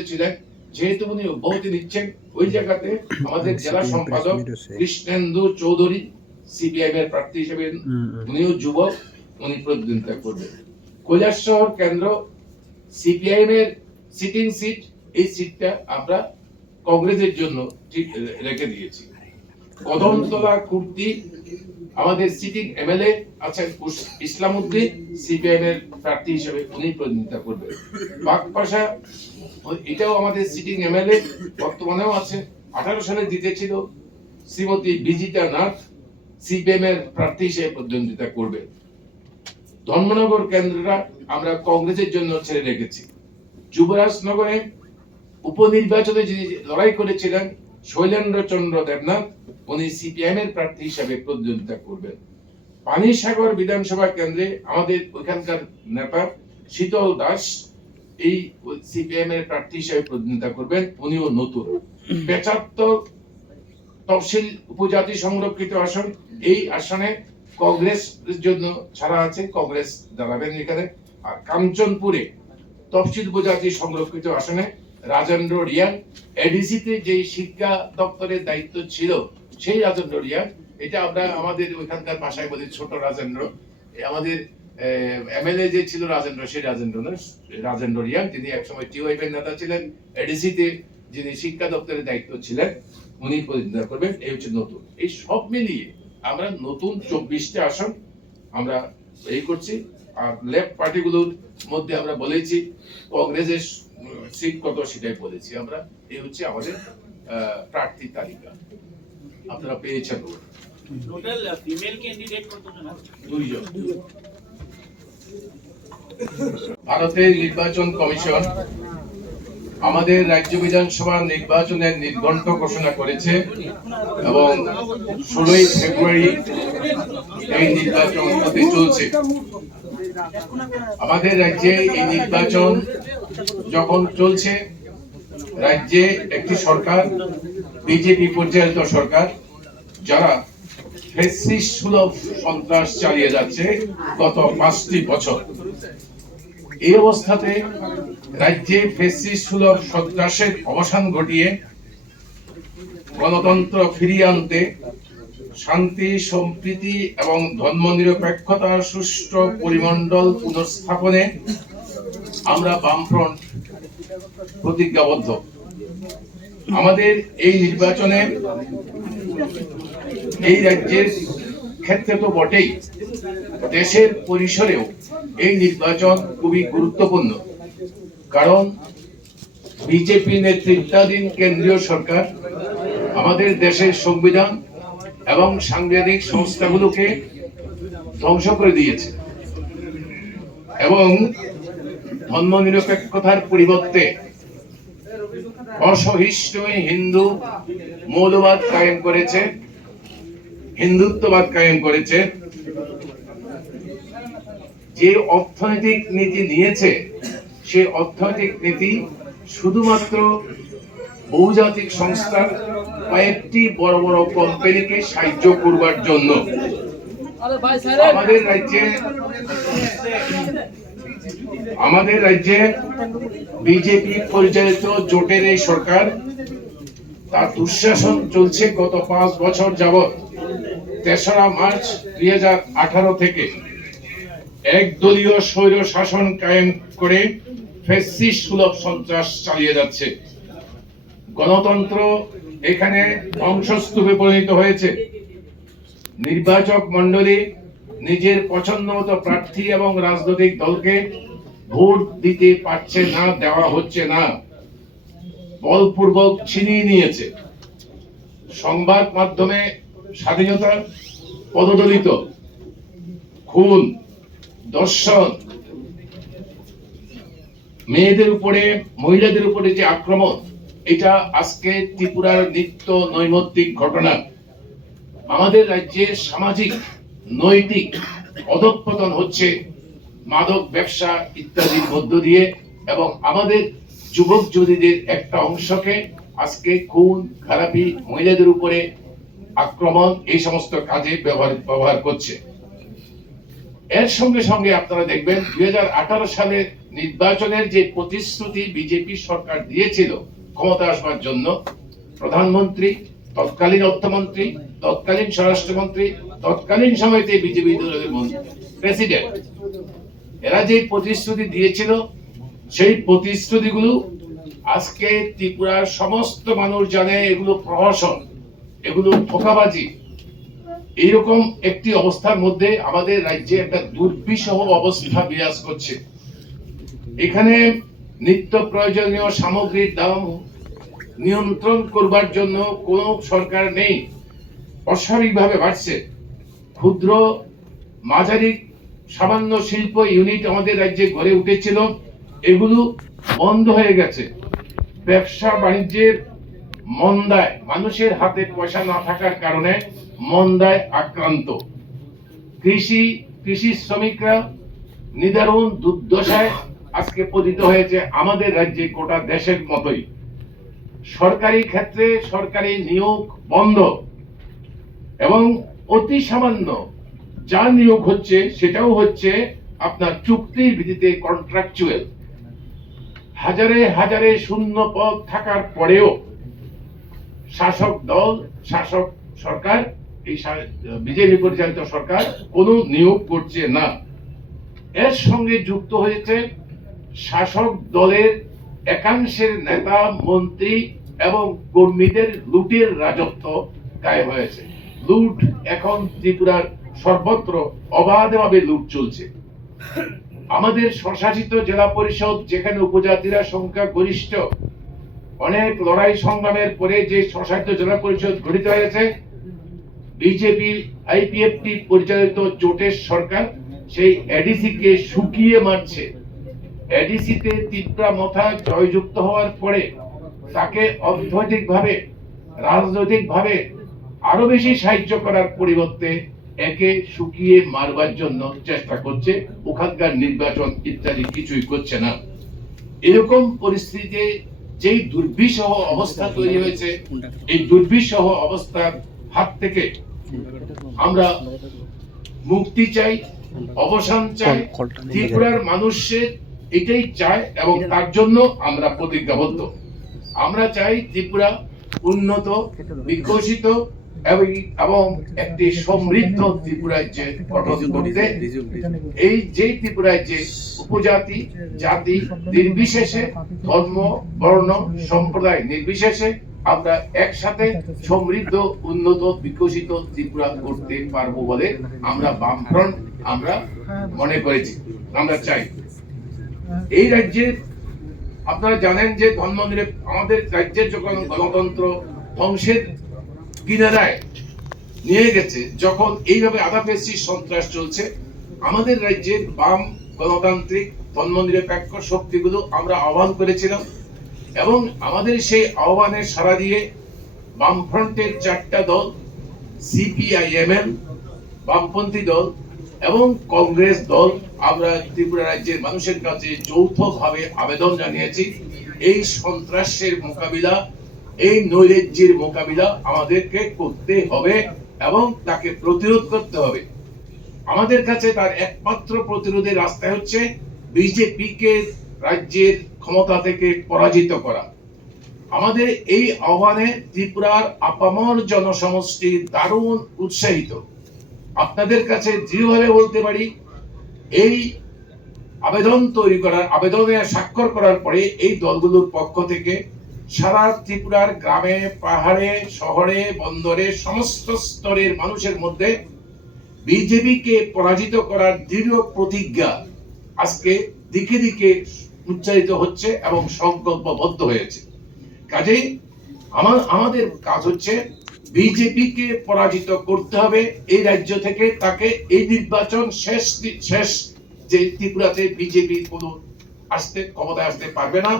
ছিলেন, যেহেতু উনি অব্যাহতি নিচ্ছেন, ওই জায়গাতে আমাদের জেলা সম্পাদক কৃষ্ণেন্দু চৌধুরী, সিপিআইএম এর প্রার্থী হিসেবে, উনিও যুবক, উনি প্রতিদ্বন্দ্বিতা করবেন। কৈলাসহর কেন্দ্র সিপিআইএম এর সিটিং সিট, এই সিটটা আমরা কংগ্রেসের জন্য ঠিক রেখে দিয়েছি। কদমতলা কুর্তি আমাদের সিটিং এমএলএ আছেন ইসলামউদ্দিন, সিপিআইএম এর প্রার্থী হিসেবে উনি প্রতিদ্বন্দ্বিতা করবেন। বাগপাশা, এটাও আমাদের সিটিং এমএলএ, বর্তমানেও আছে, 18 সালে জিতেছিল, শ্রীমতী বিজিতা নাথ, সিপিএম এর প্রার্থী হিসেবে প্রতিদ্বন্দ্বিতা করবে। ধর্মনগর কেন্দ্রটা আমরা কংগ্রেসের জন্য ছেড়ে রেখেছি। যুবরাজনগরে উপনির্বাচনে যিনি লড়াই করেছিলেন শৈলেন্দ্র চন্দ্র দেবনাথ, উনি সিপিএম এর প্রার্থী হিসেবে প্রতিদ্বন্দ্বিতা করবেন। পানিসাগর বিধানসভা কেন্দ্রে আমাদের ওইখানকার নেতা শীতল দাস, এই সিপিএম এর প্রার্থী হিসেবে প্রতিদ্বন্দ্বিতা করবেন, উনিও নতুন। 75 তফসিল উপজাতি সংরক্ষিত আসন, এই আসনে কংগ্রেস জন্য ছাড়া আছে, কংগ্রেস দাঁড়াবেন এখানে। আর কাঞ্চনপুরে তফসিল উপজাতি সংরক্ষিত আসনে রাজেন্দ্র রিয়াং, এডিসিতে যে শিক্ষা দপ্তরের দায়িত্ব ছিল সেই রাজেন্দ্র রিয়াং, এটা আমরা আমাদের ওইখানকার ভাষায় বলি ছোট রাজেন্দ্র, আমাদের এমএলএ যে ছিল রাজেন্দ্র, সেই রাজেন্দ্র রিয়াং, যিনি একসময় টিওআইএফ এর নেতা ছিলেন, এডিসিতে যিনি শিক্ষা দপ্তরের দায়িত্ব ছিলেন, উনি প্রতিদ্বন্দ্বিতা করবেন। এই হচ্ছে নতুন। এই সব মিলিয়ে আমরা নতুন 24টা আসন আমরা এই করছি। আর লেফট পার্টিগুলোর মধ্যে আমরা বলেছি কংগ্রেসের সিট কত সেটাই বলেছি আমরা। এই হচ্ছে আমাদের প্রার্থী তালিকা, আপনারা পেয়েছেন। টোটাল ফিমেল ক্যান্ডিডেট কতজন আছে? 2 জন। ভারতের নির্বাচন কমিশন আমাদের রাজ্য বিধানসভা নির্বাচনের নির্ঘণ্ট ঘোষণা করেছে এবং 16ই ফেব্রুয়ারি এই নির্বাচন হতে চলছে। আমাদের রাজ্যে এই নির্বাচন যখন চলছে, রাজ্যে একটি সরকার, বিজেপি পরিচালিত সরকার, যারা ফ্যাসিস্ট সুলভ সন্ত্রাস চালিয়ে যাচ্ছে গত 5টি বছর। এই অবস্থাতে রাজ্যে ফ্যাসিস্ট সুলভ সন্ত্রাসের অবসান ঘটিয়ে গণতন্ত্র ফিরিয়ে আনতে, শান্তি, সম্প্রীতি এবং ধর্মনিরপেক্ষতার সুষ্ঠু পরিমণ্ডল পুনঃস্থাপনে আমরা বামফ্রন্ট প্রতিজ্ঞাবদ্ধ। আমাদের এই নির্বাচনে এই রাজ্যের ক্ষেত্রে তো বটেই, দেশের পরিসরেও এই নির্বাচন খুবই গুরুত্বপূর্ণ। কারণ বিজেপি নেতৃত্বাধীন কেন্দ্রীয় সরকার আমাদের দেশের সংবিধান এবং সাংবিধানিক সংস্থাগুলোকে ধ্বংস করে দিয়েছে এবং ধর্মনিরপেক্ষতার পরিবর্তে অসহিষ্ণু হিন্দু মৌলবাদ কায়েম করেছে, হিন্দুত্ববাদ কায়েম করেছে। যে অর্থনৈতিক নীতি নিয়েছে, সেই অর্থনৈতিক নীতি শুধুমাত্র বহুজাতিক সংস্থা, কয়েকটি বড় বড় কোম্পানিকে সাহায্য করবার জন্য। আমাদের রাজ্যে বিজেপি পরিচালিত জোটের এই সরকার, তার দুঃশাসন চলছে গত 5 বছর যাবৎ। 3রা মার্চ 2018 থেকে একদলীয় স্বৈর শাসন কায়েম করে ফ্যাসিস্ট সুলভ সন্ত্রাস চালিয়ে যাচ্ছে। গণতন্ত্র এখানে ধ্বংসস্তূপে পরিণত হয়েছে। নির্বাচক মণ্ডলী নিজের পছন্দ মতো প্রার্থী এবং রাজনৈতিক দলকে ভোট দিতে পারছে না, দেওয়া হচ্ছে না, বলপূর্বক ছিনিয়ে নিয়েছে। সংবাদ মাধ্যমে স্বাধীনতা পদদলিত, খুন, দর্শন, মেয়েদের উপরে, মহিলাদের উপরে যে আক্রমণ, এটা আজকে ত্রিপুরার নিত্য নৈমিত্তিক ঘটনা। আমাদের রাজ্যের সামাজিক নৈতিক অধঃপতন হচ্ছে মাদক ব্যবসা ইত্যাদির মধ্য দিয়ে, এবং আমাদের যুবক যুবতীদের একটা অংশকে আজকে খুন, খারাপি, মহিলাদের উপরে আক্রমণ, এই সমস্ত কাজে ব্যবহার করছে। এর সঙ্গে সঙ্গে আপনারা দেখবেন 2018 সালের নির্বাচনের যে প্রতিশ্রুতি বিজেপি সরকার দিয়েছিল ক্ষমতা আসবার জন্য, প্রধানমন্ত্রী, তৎকালীন অর্থমন্ত্রী, তৎকালীন স্বরাষ্ট্রমন্ত্রী, তৎকালীন সময়তে বিজেপি দলের প্রেসিডেন্ট, এরা যে প্রতিশ্রুতি দিয়েছিল, সেই প্রতিশ্রুতিগুলো আজকে ত্রিপুরার সমস্ত মানুষ জানে এগুলো প্রহসন, এগুলো ধোঁকাবাজি। এইরকম একটি অবস্থার মধ্যে আমাদের রাজ্যে একটা দুর্বিষহ অবস্থা বিরাজ করছে। এখানে নিত্য প্রয়োজনীয় সামগ্রীর দাম নিয়ন্ত্রণ করবার জন্য কোন সরকার নেই, অস্বাভাবিকভাবে বাড়ছে। ক্ষুদ্র মাঝারি সামান্য শিল্প ইউনিট আমাদের রাজ্যে গড়ে উঠেছিল, এগুলো বন্ধ হয়ে গেছে। ব্যবসা বাণিজ্যের মন্দায়, মানুষের হাতে পয়সা না থাকার কারণে মন্দায় আক্রান্ত। কৃষি শ্রমিকরা নিদারুণ দুর্দশায় আজকে পতিত হয়েছে আমাদের রাজ্যে, গোটা দেশের মতোই। সরকারি ক্ষেত্রে সরকারি নিয়োগ বন্ধ, এবং অতি সামান্য যা নিয়োগ হচ্ছে সেটাও হচ্ছে আপনার চুক্তির ভিত্তিতে, কন্ট্রাকচুয়াল। হাজারে হাজারে শূন্য পদ থাকার পরেও শাসক দল, শাসক সরকার, এই বিজেপি পরিচালিত সরকার কোনো নিয়োগ করছে না। এর সঙ্গে যুক্ত হয়েছে শাসক দলের একাংশের নেতা, মন্ত্রী এবং কর্মীদের লুটের রাজত্ব কায়েম হয়েছে। লুট এখন ত্রিপুরার সর্বত্র অবাধভাবে লুট চলছে। আমাদের স্বশাসিত জেলা পরিষদ যেখানে উপজাতিরা সংখ্যা গরিষ্ঠ, অনেক লড়াই সংগ্রামের পরে যে স্বশাসিত জেলা পরিষদ গঠিত হয়েছে, বিজেপি আইপিএফটি পরিচালিত জোটের সরকার সেই এডিসি কে শুকিয়ে মারছে। এডিসিতে তিপ্রা মথা জয়যুক্ত হওয়ার পরে তাকে অর্থনৈতিকভাবে, রাজনৈতিকভাবে আরো বেশি সাহায্য করার পরিবর্তে একে শুকিয়ে মারবার জন্য চেষ্টা করছে। ওখানকার নির্বাচন ইত্যাদি কিছুই করছে না। এরকম পরিস্থিতিতে যেই দুর্বিষহ অবস্থা তৈরি হয়েছে, এই দুর্বিষহ অবস্থার হাত থেকে আমরা মুক্তি চাই, অবসান চাই। ত্রিপুরার মানুষের এটাই চায় এবং তার জন্য আমরা প্রতিজ্ঞাবদ্ধ। আমরা চাই ত্রিপুরা উন্নত, বিকশিত এবং একটি সমৃদ্ধ ত্রিপুরাজ্যে গঠন করতে। এই যে ত্রিপুরাজ্যে উপজাতি, জাতি নির্বিশেষে, ধর্ম, বর্ণ, সম্প্রদায় নির্বিশেষে আমরা একসাথে সমৃদ্ধ, উন্নত, বিকশিত ত্রিপুরা করতে পারবো বলে আমরা বামফ্রন্ট আমরা মনে করেছি, আমরা চাই। এই রাজ্যে আপনারা জানেন যে আমাদের রাজ্যের যখন গণতন্ত্র ধ্বংসের কিনারায় নিয়ে গেছে, যখন এইভাবে আদাপেশি সন্ত্রাস চলছে, আমাদের রাজ্যের বাম গণতান্ত্রিক ধর্মনিরপেক্ষ শক্তিগুলো আমরা আহ্বান করেছিলাম এবং আমাদের সেই আহ্বানে সাড়া দিয়ে বামফ্রন্টের 4টা দল, সিপিআইএমএল, বামপন্থী দল এবং কংগ্রেস দল, আমরা ত্রিপুরা রাজ্যের মানুষের কাছে যৌথভাবে আবেদন জানিয়েছি এই সন্ত্রাসের মোকাবিলা, এই নৈরাজ্যের মোকাবিলা আমাদেরকে করতে হবে এবং তাকে প্রতিরোধ করতে হবে। আমাদের কাছে তার একমাত্র প্রতিরোধের রাস্তা হচ্ছে বিজেপিকে রাজ্যের ক্ষমতা থেকে পরাজিত করা। আমাদের এই আহ্বানে ত্রিপুরার আপামর জনসমষ্টি দারুণ উৎসাহিত। আপনাদের কাছে দৃঢ়ভাবে বলতে পারি, এই আবেদন তৈরি করার, আবেদনে স্বাক্ষর করার পরে এই দলগুলোর পক্ষ থেকে সারা ত্রিপুরার গ্রামে, পাহাড়ে, শহরে, বন্দরে সমস্ত স্তরের মানুষের মধ্যে বিজেপিকে পরাজিত করার দৃঢ় প্রতিজ্ঞা আজকে দিকে দিকে উচ্চারিত হচ্ছে এবং সংকল্পবদ্ধ হয়েছে। কাজেই আমাদের কাজ হচ্ছে বিজেপিকে পরাজিত করতে হবে এই রাজ্য থেকে। তাকে এই নির্বাচন শেষ যে ত্রিপুরাতে বিজেপি কোনো ক্ষমতায় আসতে পারবে না,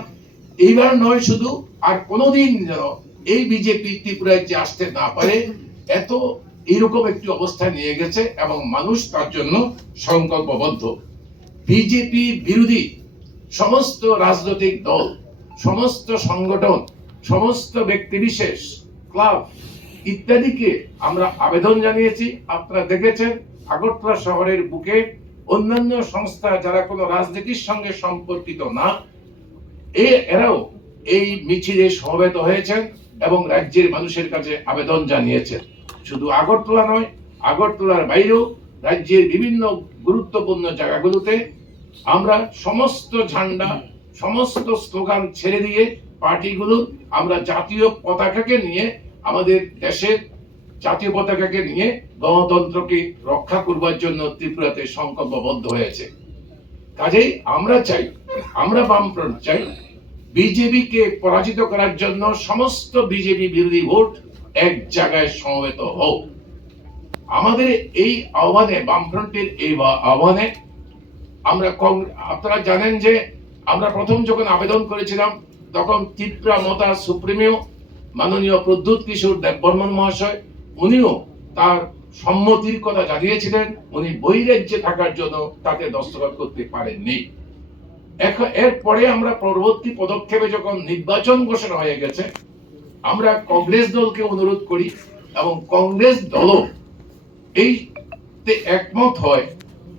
এইবার নয় শুধু, আর কোনোদিন যেন এই বিজেপি ত্রিপুরায় যে আসতে না পারে, এত এরকম একটি অবস্থা নিয়ে গেছে এবং মানুষ তার জন্য সংকল্পবদ্ধ। বিজেপি বিরোধী সমস্ত রাজনৈতিক দল, সমস্ত সংগঠন, সমস্ত ব্যক্তিবিশেষ, ক্লাব ইত্যাদিকে আমরা আবেদন জানিয়েছি। আপনারা দেখেছেন আগরতলা শহরের বুকে অন্যান্য সংস্থা যারা কোনো রাজনীতির সঙ্গে সম্পর্কিত না, এরাও এই মিছিলে সমবেত হয়েছেন এবং রাজ্যের মানুষের কাছে আবেদন জানিয়েছেন। শুধু আগরতলা নয়, আগরতলার বাইরেও রাজ্যের বিভিন্ন গুরুত্বপূর্ণ জায়গাগুলোতে আমরা সমস্ত ঝান্ডা, সমস্ত স্লোগান ছেড়ে দিয়ে পার্টিগুলো আমরা জাতীয় পতাকাকে নিয়ে, আমাদের দেশের জাতীয় পতাকাকে নিয়ে গণতন্ত্রকে রক্ষা করবার জন্য ত্রিপুরাতে সংকল্পবদ্ধ হয়েছে। কাজেই আমরা চাই, আমরা বামফ্রন্ট চাই বিজেপিকে পরাজিত করার জন্য সমস্ত বিজেপি বিরোধী ভোট এক জায়গায় সমবেত হোক। আমাদের এই আহ্বানে, বামফ্রন্টের এই আহ্বানে আমরা, আপনারা জানেন যে আমরা প্রথম যখন আবেদন করেছিলাম তখন টিপ্রা মথা সুপ্রিমিও মাননীয় প্রদ্যুৎ কিশোর দেববর্মন মহাশয়, উনিও তার সম্মতির কথা জানিয়েছিলেন। উনি বহিরাজ্যে থাকার জন্য তাতে দস্তখত করতে পারেননি। এরপরে আমরা পরবর্তী পদক্ষেপে যখন নির্বাচন ঘোষণা হয়ে গেছে, আমরা কংগ্রেস দলকে অনুরোধ করি এবং কংগ্রেস দলও এইতে একমত হয়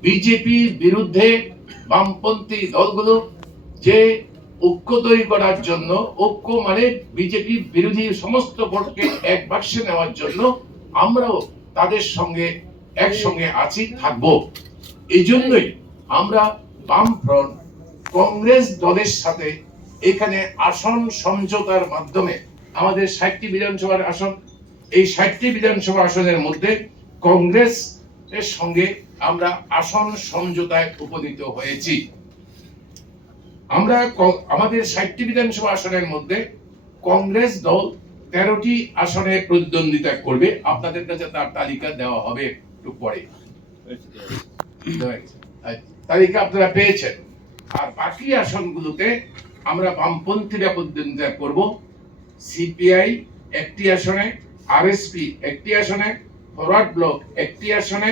বিজেপির বিরুদ্ধে বামপন্থী দলগুলো যে ঐক্য তৈরি করার জন্য, ঐক্য মানে বিজেপি বিরোধী সমস্ত ভোটকে এক বাক্সে নেওয়ার জন্য আমরাও তাদের সঙ্গে একসঙ্গে আছি, থাকবো। এই জন্যই আমরা বামফ্রন্ট কংগ্রেস দলের সাথে এখানে আসন সমঝোতার মাধ্যমে আমাদের 60টি বিধানসভার আসন, এই 60টি বিধানসভা আসনের মধ্যে কংগ্রেস এর সঙ্গে আমরা আসন সমঝোতায় উপনীত হয়েছি। আমরা আমাদের 60টি বিধানসভা আসনের মধ্যে কংগ্রেস দল 13টি আসনে প্রতিদ্বন্দ্বিতা করবে। আপনাদের কাছে তার তালিকা দেওয়া হবে একটু পরে। তালিকা আপনারা পেয়েছেন। আর বাকি আসনগুলোতে আমরা বামপন্থীরা প্রতিদ্বন্দ্বিতা করব। সিপিআই একটি আসনে, আরএসপি একটি আসনে, ফরওয়ার্ড ব্লক একটি আসনে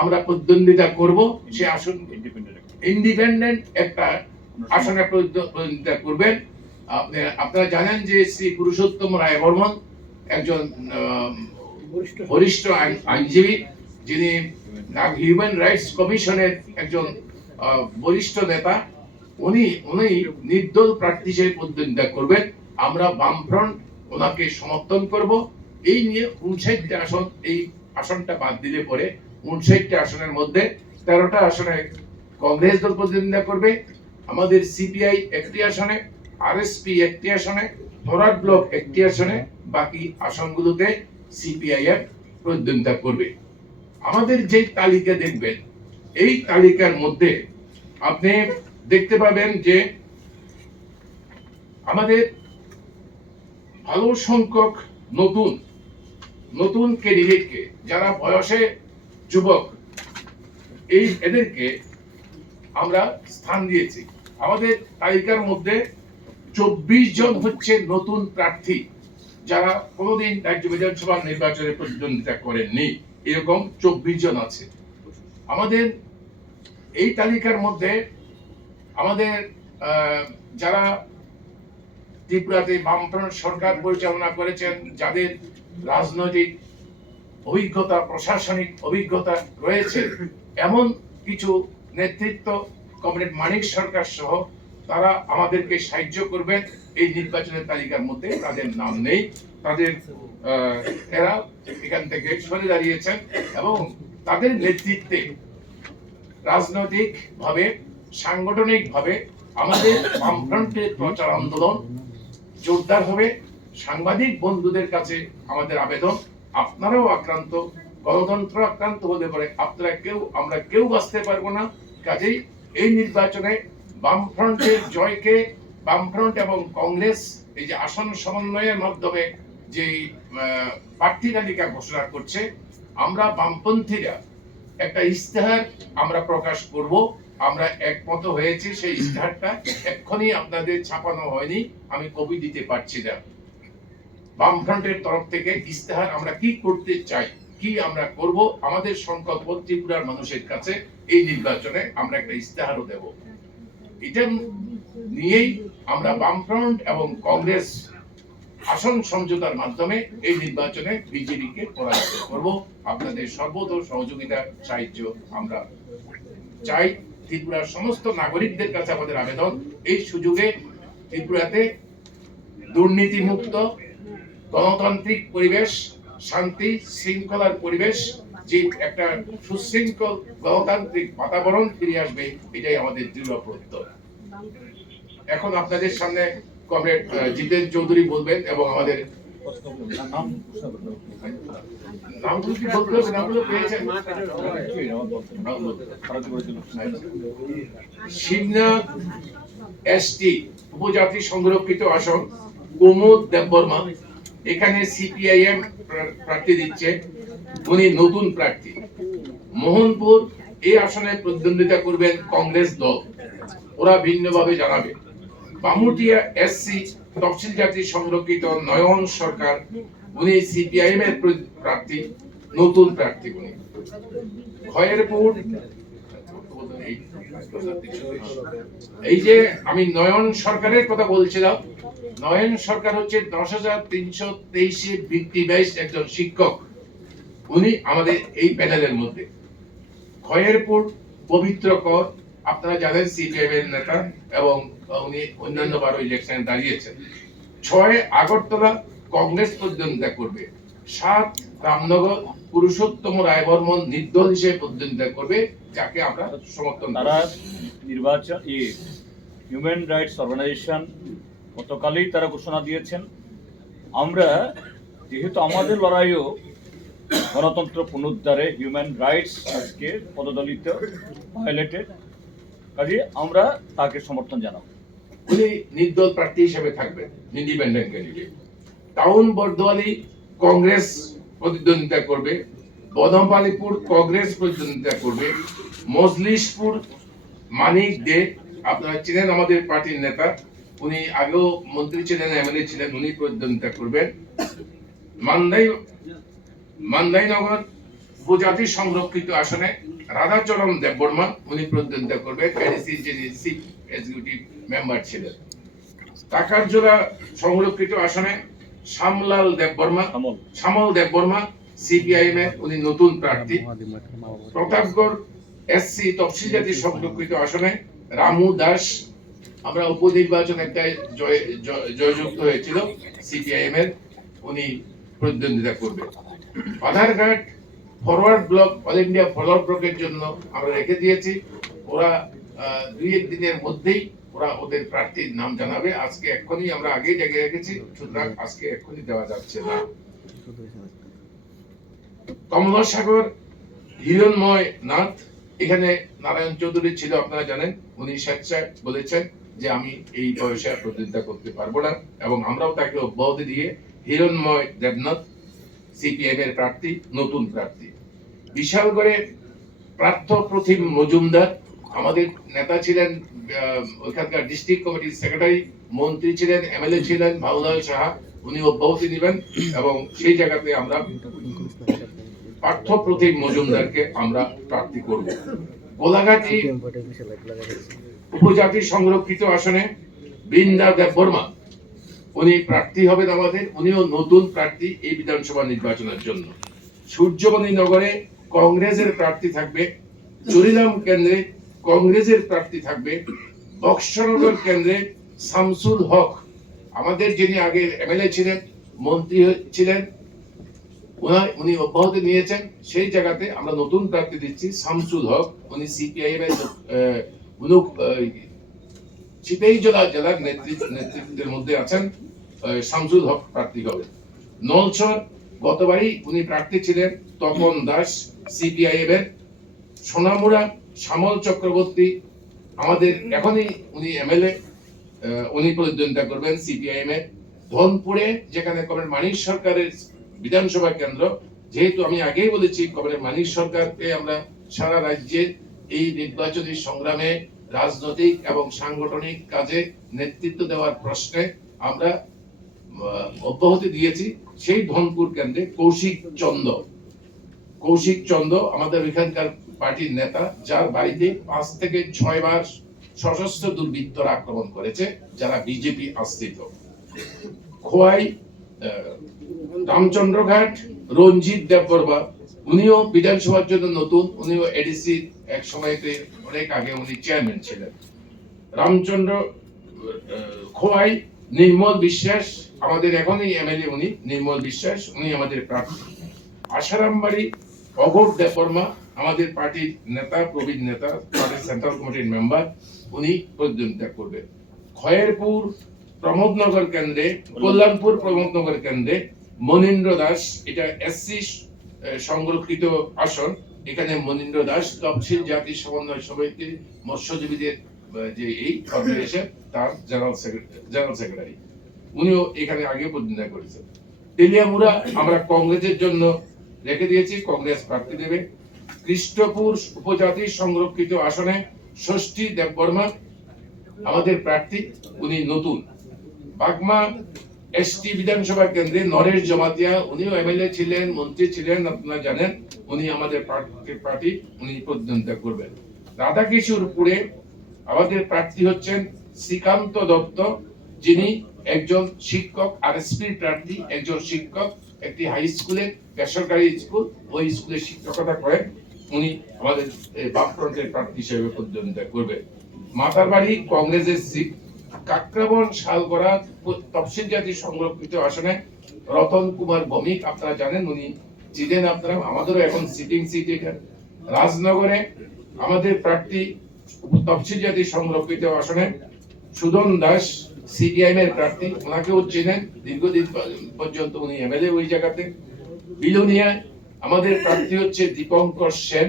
আমরা প্রতিদ্বন্দ্বিতা করব। সে আসন ইন্ডিপেন্ডেন্ট একটা আসনে প্রতিদ্বন্দ্বিতা করবেন। আপনারা জানেন যে শ্রী পুরুষোত্তম রায় বর্মন একজন বরিষ্ঠ আইনজীবী, যিনি হিউম্যান রাইটস কমিশনের একজন বরিষ্ঠ নেতা। উনি নির্দল প্রার্থী হিসেবে প্রতিদ্বন্দ্বিতা করবেন। আমরা বামফ্রন্ট ওনাকে সমর্থন করব। এই নিয়ে 59টা আসন, এই আসনটা বাদ দিলে পরে 59টা আসনের মধ্যে 13টা আসনে কংগ্রেস দল প্রতিদ্বন্দ্বিতা করবে। আমাদের সিপিআই একটি আসনে, আরএসপি একটি আসনে, ফরওয়ার্ড ব্লক একটি আসনে, বাকি আসনগুলোতে সিপিআইএম প্রতিদ্বন্দ্বিতা করবে। আমাদের যে তালিকা দেখবেন, এই তালিকার মধ্যে আপনি দেখতে পাবেন যে আমাদের ভালো সংখ্যক নতুন ক্যান্ডিডেটকে, যারা বয়সে যুবক, এদেরকে আমরা স্থান দিয়েছি। আমাদের তালিকার মধ্যে 24 জন হচ্ছে নতুন প্রার্থী, যারা কোনোদিন রাজ্য বিধানসভা নির্বাচনে প্রতিদ্বন্দ্বিতা করেননি। এরকম 24 জন আছে আমাদের এই তালিকার মধ্যে। আমাদের যারা ত্রিপুরাতে বামফ্রন্ট সরকার পরিচালনা করেছেন, যাদের রাজনৈতিক অভিজ্ঞতা, প্রশাসনিক অভিজ্ঞতা রয়েছে, এমন কিছু নেতৃত্ব, কমরেড মানিক সরকার সহ, তারা আমাদেরকে সাহায্য করবেন। এই নির্বাচনের তালিকার মধ্যে তাদের নাম নেই, এরা এখান থেকে সরে দাঁড়িয়েছেন এবং তাদের নেতৃত্বে রাজনৈতিক ভাবে, সাংগঠনিক ভাবে আমাদের বামফ্রন্টের প্রচার আন্দোলন জোরদার হবে। সাংবাদিক বন্ধুদের কাছে আমাদের আবেদন, আপনারাও আক্রান্ত, গণতন্ত্র আক্রান্ত হতে পারে, আমরা কেউ বাঁচতে পারবো না। কাজেই এই নির্বাচনে বামফ্রন্টের জয়কে, বামফ্রন্ট এবং কংগ্রেস এই যে আসন সমন্বয়ের মাধ্যমে যে প্রার্থী তালিকা ঘোষণা করছে, আমরা বামপন্থীরা একটা ইস্তেহার আমরা প্রকাশ করব। আমরা একমত হয়েছি, সেই ইস্তেহারটা এক্ষুনি আপনাদের ছাপানো হয়নি, আমি কপি দিতে পারছি না। বামফ্রন্টের তরফ থেকে ইস্তেহার আমরা কি করতে চাই, কি আমরা করব, আমাদের সংকল্প ত্রিপুরার মানুষের কাছে এই নির্বাচনে আমরা একটা ইস্তেহারও দেব। এটা নিয়েই আমরা বামফ্রন্ট এবং কংগ্রেস আসন সমঝোতার মাধ্যমে এই নির্বাচনে বিজেপিকে পরাজিত করব। আপনাদের সর্বদা সহযোগিতা, সাহায্য আমরা চাই। ত্রিপুরার সমস্ত নাগরিকদের কাছে আমাদের আবেদন, এই সুযোগে ত্রিপুরাতে দুর্নীতিমুক্ত গণতান্ত্রিক পরিবেশ, শান্তি শৃঙ্খলার পরিবেশ, যে একটা সুশৃঙ্খল গণতান্ত্রিক বাতাবরণ ফিরে আসবে, এটাই আমাদের দৃঢ় প্রত্যয়। এখন আপনাদের সামনে কমরেড জিতেন চৌধুরী বলবেন এবং আমাদের নামগুলো কি বলতে হবে? নামগুলো পেয়েছেন? শিবনাথ এসটি উপজাতি সংরক্ষিত আসন, কুমুদ দেববর্মা, এখানে সিপিআইএম প্রার্থী দিচ্ছে, উনি নতুন প্রার্থী। মোহনপুর এই আসনে প্রতিদ্বন্দ্বিতা করবেন কংগ্রেস দল, ওরা ভিন্নভাবে জানাবে। বামুটিয়া এসসি তফসিল জাতি সংরক্ষিত নয়ন সরকার, উনি সিপিআইএম এর প্রার্থী, নতুন প্রার্থী উনি। খয়েরপুর, এই যে আমি নয়ন সরকারের কথা বলছিলাম, নয়ন সরকার হচ্ছে 10,323 ভিত্তি বেস একজন শিক্ষক, উনি আমাদের এই প্যানেলের মধ্যে। খয়েরপুর পবিত্র কর, আপনারা জানেন সিপিএম এর নেতা এবং উনি অন্যান্য বারো ইলেকশনে দাঁড়িয়েছেন। 6 আগরতলা কংগ্রেস প্রতিদ্বন্দ্বিতা করবে। 7 রামনগর পুরুষোত্তম রায় বর্মন নির্দল হিসেবে প্রতিদ্বন্দ্বিতা করবে, যাকে আমরা সমর্থন তারা নির্বাচন হিউম্যান রাইটস অর্গানাইজেশন গতকালই তারা ঘোষণা দিয়েছেন। আমরা যেহেতু আমাদের লড়াইও গণতন্ত্র পুনরুদ্ধারে হিউম্যান রাইটস আজকে পদদলিত, ভায়োলেটেড, কাজে আমরা তাকে সমর্থন জানাবো। উনি নির্দল প্রার্থী হিসেবে থাকবেন, independent candidate. Town Bordowali Congress প্রতিদ্বন্দ্বিতা করবে, বদমপালিপুর কংগ্রেস প্রতিদ্বন্দ্বিতা করবে, মজলিশপুর মানিক দে, আপনারা চিনেন আমাদের পার্টির নেতা, উনি আগেও মন্ত্রী ছিলেন, এমএলএ ছিলেন, উনি প্রতিদ্বন্দ্বিতা করবেন। মান্দাইনগর উপজাতি সংরক্ষিত আসনে রাধাচরণ দেববর্মা উনি প্রতিদ্বন্দ্বিতা করবেন, এডিসি যিনি চিফ এক্সিকিউটিভ মেম্বার ছিলেন। টাকারজোড়া সংরক্ষিত আসনে শ্যামল দেববর্মা সিপিআইএম এর উনি নতুন প্রার্থী। প্রতাপগড় এসসি তফসিল জাতি সংরক্ষিত আসনে রামু দাস, আমরা উপনির্বাচন একটা জয়যুক্ত হয়েছিল সিপিআইএম এর, উনি প্রতিদ্বন্দ্বিতা করবে। Badharghat forward block all India forward ব্লকের জন্য আমরা রেখে দিয়েছি, ওরা 2-1 দিনের মধ্যেই ওরা ওদের প্রার্থীর নাম জানাবে। আজকে এক্ষুনি আমরা আগেই জায়গা রেখেছি, সুতরাং আজকে এক্ষুনি দেওয়া যাচ্ছে না। কমলাসাগর হিরণময় নাথ, এখানে নারায়ণ চৌধুরী ছিল, আপনারা জানেন, উনি স্বেচ্ছায় বলেছেন যে আমি এই বয়সে প্রতিদ্বন্দ্বিতা করতে পারবো না, এবং আমরাও তাকে অব্যাহতি দিয়ে হিরণময় দেবনাথ সিপিএম এর প্রার্থী, নতুন প্রার্থী। বিশালগড়ে প্রার্থ প্রতিম মজুমদার আমাদের নেতা ছিলেন, ওইখানকার ডিস্ট্রিক্ট কমিটির সেক্রেটারি, মন্ত্রী ছিলেন, এমএলএ ছিলেন, বাউলাল সাহা, উনি অব্যাহতি দিবেন, এবং সেই জায়গাতে আমরা পার্থ প্রতিম মজুমদারকে আমরা প্রার্থী করব। গোলাঘাটি উপজাতি সংরক্ষিত আসনে বৃন্দা দেববর্মা উনি প্রার্থী হবেন আমাদের, উনিও নতুন প্রার্থী এই বিধানসভা নির্বাচনের জন্য। সূর্যবনী নগরে কংগ্রেসের প্রার্থী থাকবে, চুরিলাম কেন্দ্রে কংগ্রেসের প্রার্থী থাকবে, বক্সনগর কেন্দ্রে শামসুল হক, আমাদের যিনি আগে এমএলএ ছিলেন, মন্ত্রী ছিলেন, উনি অব্যাহতি নিয়েছেন, সেই জায়গাতে আমরা নতুন প্রার্থী দিচ্ছি শামসুল হক, উনি সিপিআইএম এর চিটাইজলা জেলার নেতৃত্বের মধ্যে আছেন, শামসুল হক প্রার্থী হবে। নলছর গতবারই উনি প্রার্থী ছিলেন, তপন দাস সিপিআইএম এর। সোনামুড়া শ্যামল চক্রবর্তী, আমাদের এখনই উনি এমএলএ, উনি প্রতিদ্বন্দ্বিতা করবেন সিপিআইএম এর। ধনপুরে যেখানে কমরেড মানিক সরকারের বিধানসভা কেন্দ্র, যেহেতু আমি আগেই বলেছি কমরেড মানিক সরকারকে আমরা সারা রাজ্যে এই নির্বাচনী সংগ্রামে রাজনৈতিক এবং সাংগঠনিক কাজে নেতৃত্ব দেওয়ার প্রশ্নে আমরা অব্যাহতি দিয়েছি। সেই ধনপুর কেন্দ্রে কৌশিক চন্দ্র আমাদের এখানকার পার্টির নেতা, যার বাড়িতে 5 থেকে 6 বার সশস্ত্র দুর্বৃত্তরা আক্রমণ করেছে, যারা বিজেপি আশ্রিত। খোয়াই রামচন্দ্রঘাট রঞ্জিত দেববর্মা, উনিও বিধানসভার জন্য নতুন, উনিও এডিসি এক সময়তে অনেক আগে উনি চেয়ারম্যান ছিলেন। রামচন্দ্র খোয়াই নির্মল বিশ্বাস, আমাদের এখনই এমএলএ, উনি নির্মল বিশ্বাস, উনি আমাদের প্রার্থী। আশারামবাড়ি অঘোর দেববর্মা, আমাদের পার্টির নেতা, প্রবীণ নেতা, পার্টির সেন্ট্রাল কমিটির মেম্বার, উনি প্রতিদ্বন্দ্বিতা করবেন। খয়েরপুর প্রমোদনগর কেন্দ্রে, কল্যাণপুর প্রমোদনগর কেন্দ্রে মনীন্দ্র দাস, এটা এসসি সংরক্ষিত আসন, এখানে মনীন্দ্র দাস তফসিল জাতি সমন্বয় সমিতি মৎস্যজীবীদের যে এই অর্গানাইজেশন, তার জেনারেল সেক্রেটারি, উনিও এখানে আগে প্রতিদ্বন্দ্বিতা করেছেন। তেলিয়ামুড়া আমরা কংগ্রেসের জন্য রেখে দিয়েছি, কংগ্রেস প্রার্থী দেবে। কৃষ্ণপুর উপজাতি সংরক্ষিত আসনে ষষ্ঠী দেববর্মা আমাদের প্রার্থী, উনি নতুন। বাগমা এসটি বিধানসভা কেন্দ্রে নরেশ জমাতিয়া, উনিও এমএলএ ছিলেন, মন্ত্রী ছিলেন, আপনারা জানেন, উনি আমাদের পার্টি, উনি প্রতিদ্বন্দ্বিতা করবেন। রাধাকিশোরপুরে আমাদের প্রার্থী হচ্ছেন শ্রীকান্ত দত্ত, যিনি একজন শিক্ষক, আরএসপি প্রার্থী, একজন শিক্ষক, একটি হাই স্কুলে, বেসরকারি স্কুল, ওই স্কুলে শিক্ষকতা করেন, উনি আমাদের বামফ্রন্টের প্রার্থী হিসেবে প্রতিদ্বন্দ্বিতা করবেন। মাতারবাড়ি কংগ্রেসের সিট। কাকরাবন শালগড়া তফসিল জাতি সংরক্ষিত আসনে রতন কুমার ভৌমিক, আপনারা জানেন, উনি ছিলেন, আপনারা, আমাদেরও এখন সিটিং সিট এখানে। রাজনগরে আমাদের প্রার্থী তফসিল জাতি সংরক্ষিত আসনে সুদন দাস সিপিআইএম এর প্রার্থী, ওনাকেও চেনেন, দীর্ঘদিন পর্যন্ত উনি এমএলএ ওই জায়গাতে। বিলোনিয়া আমাদের প্রার্থী হচ্ছে দীপঙ্কর সেন,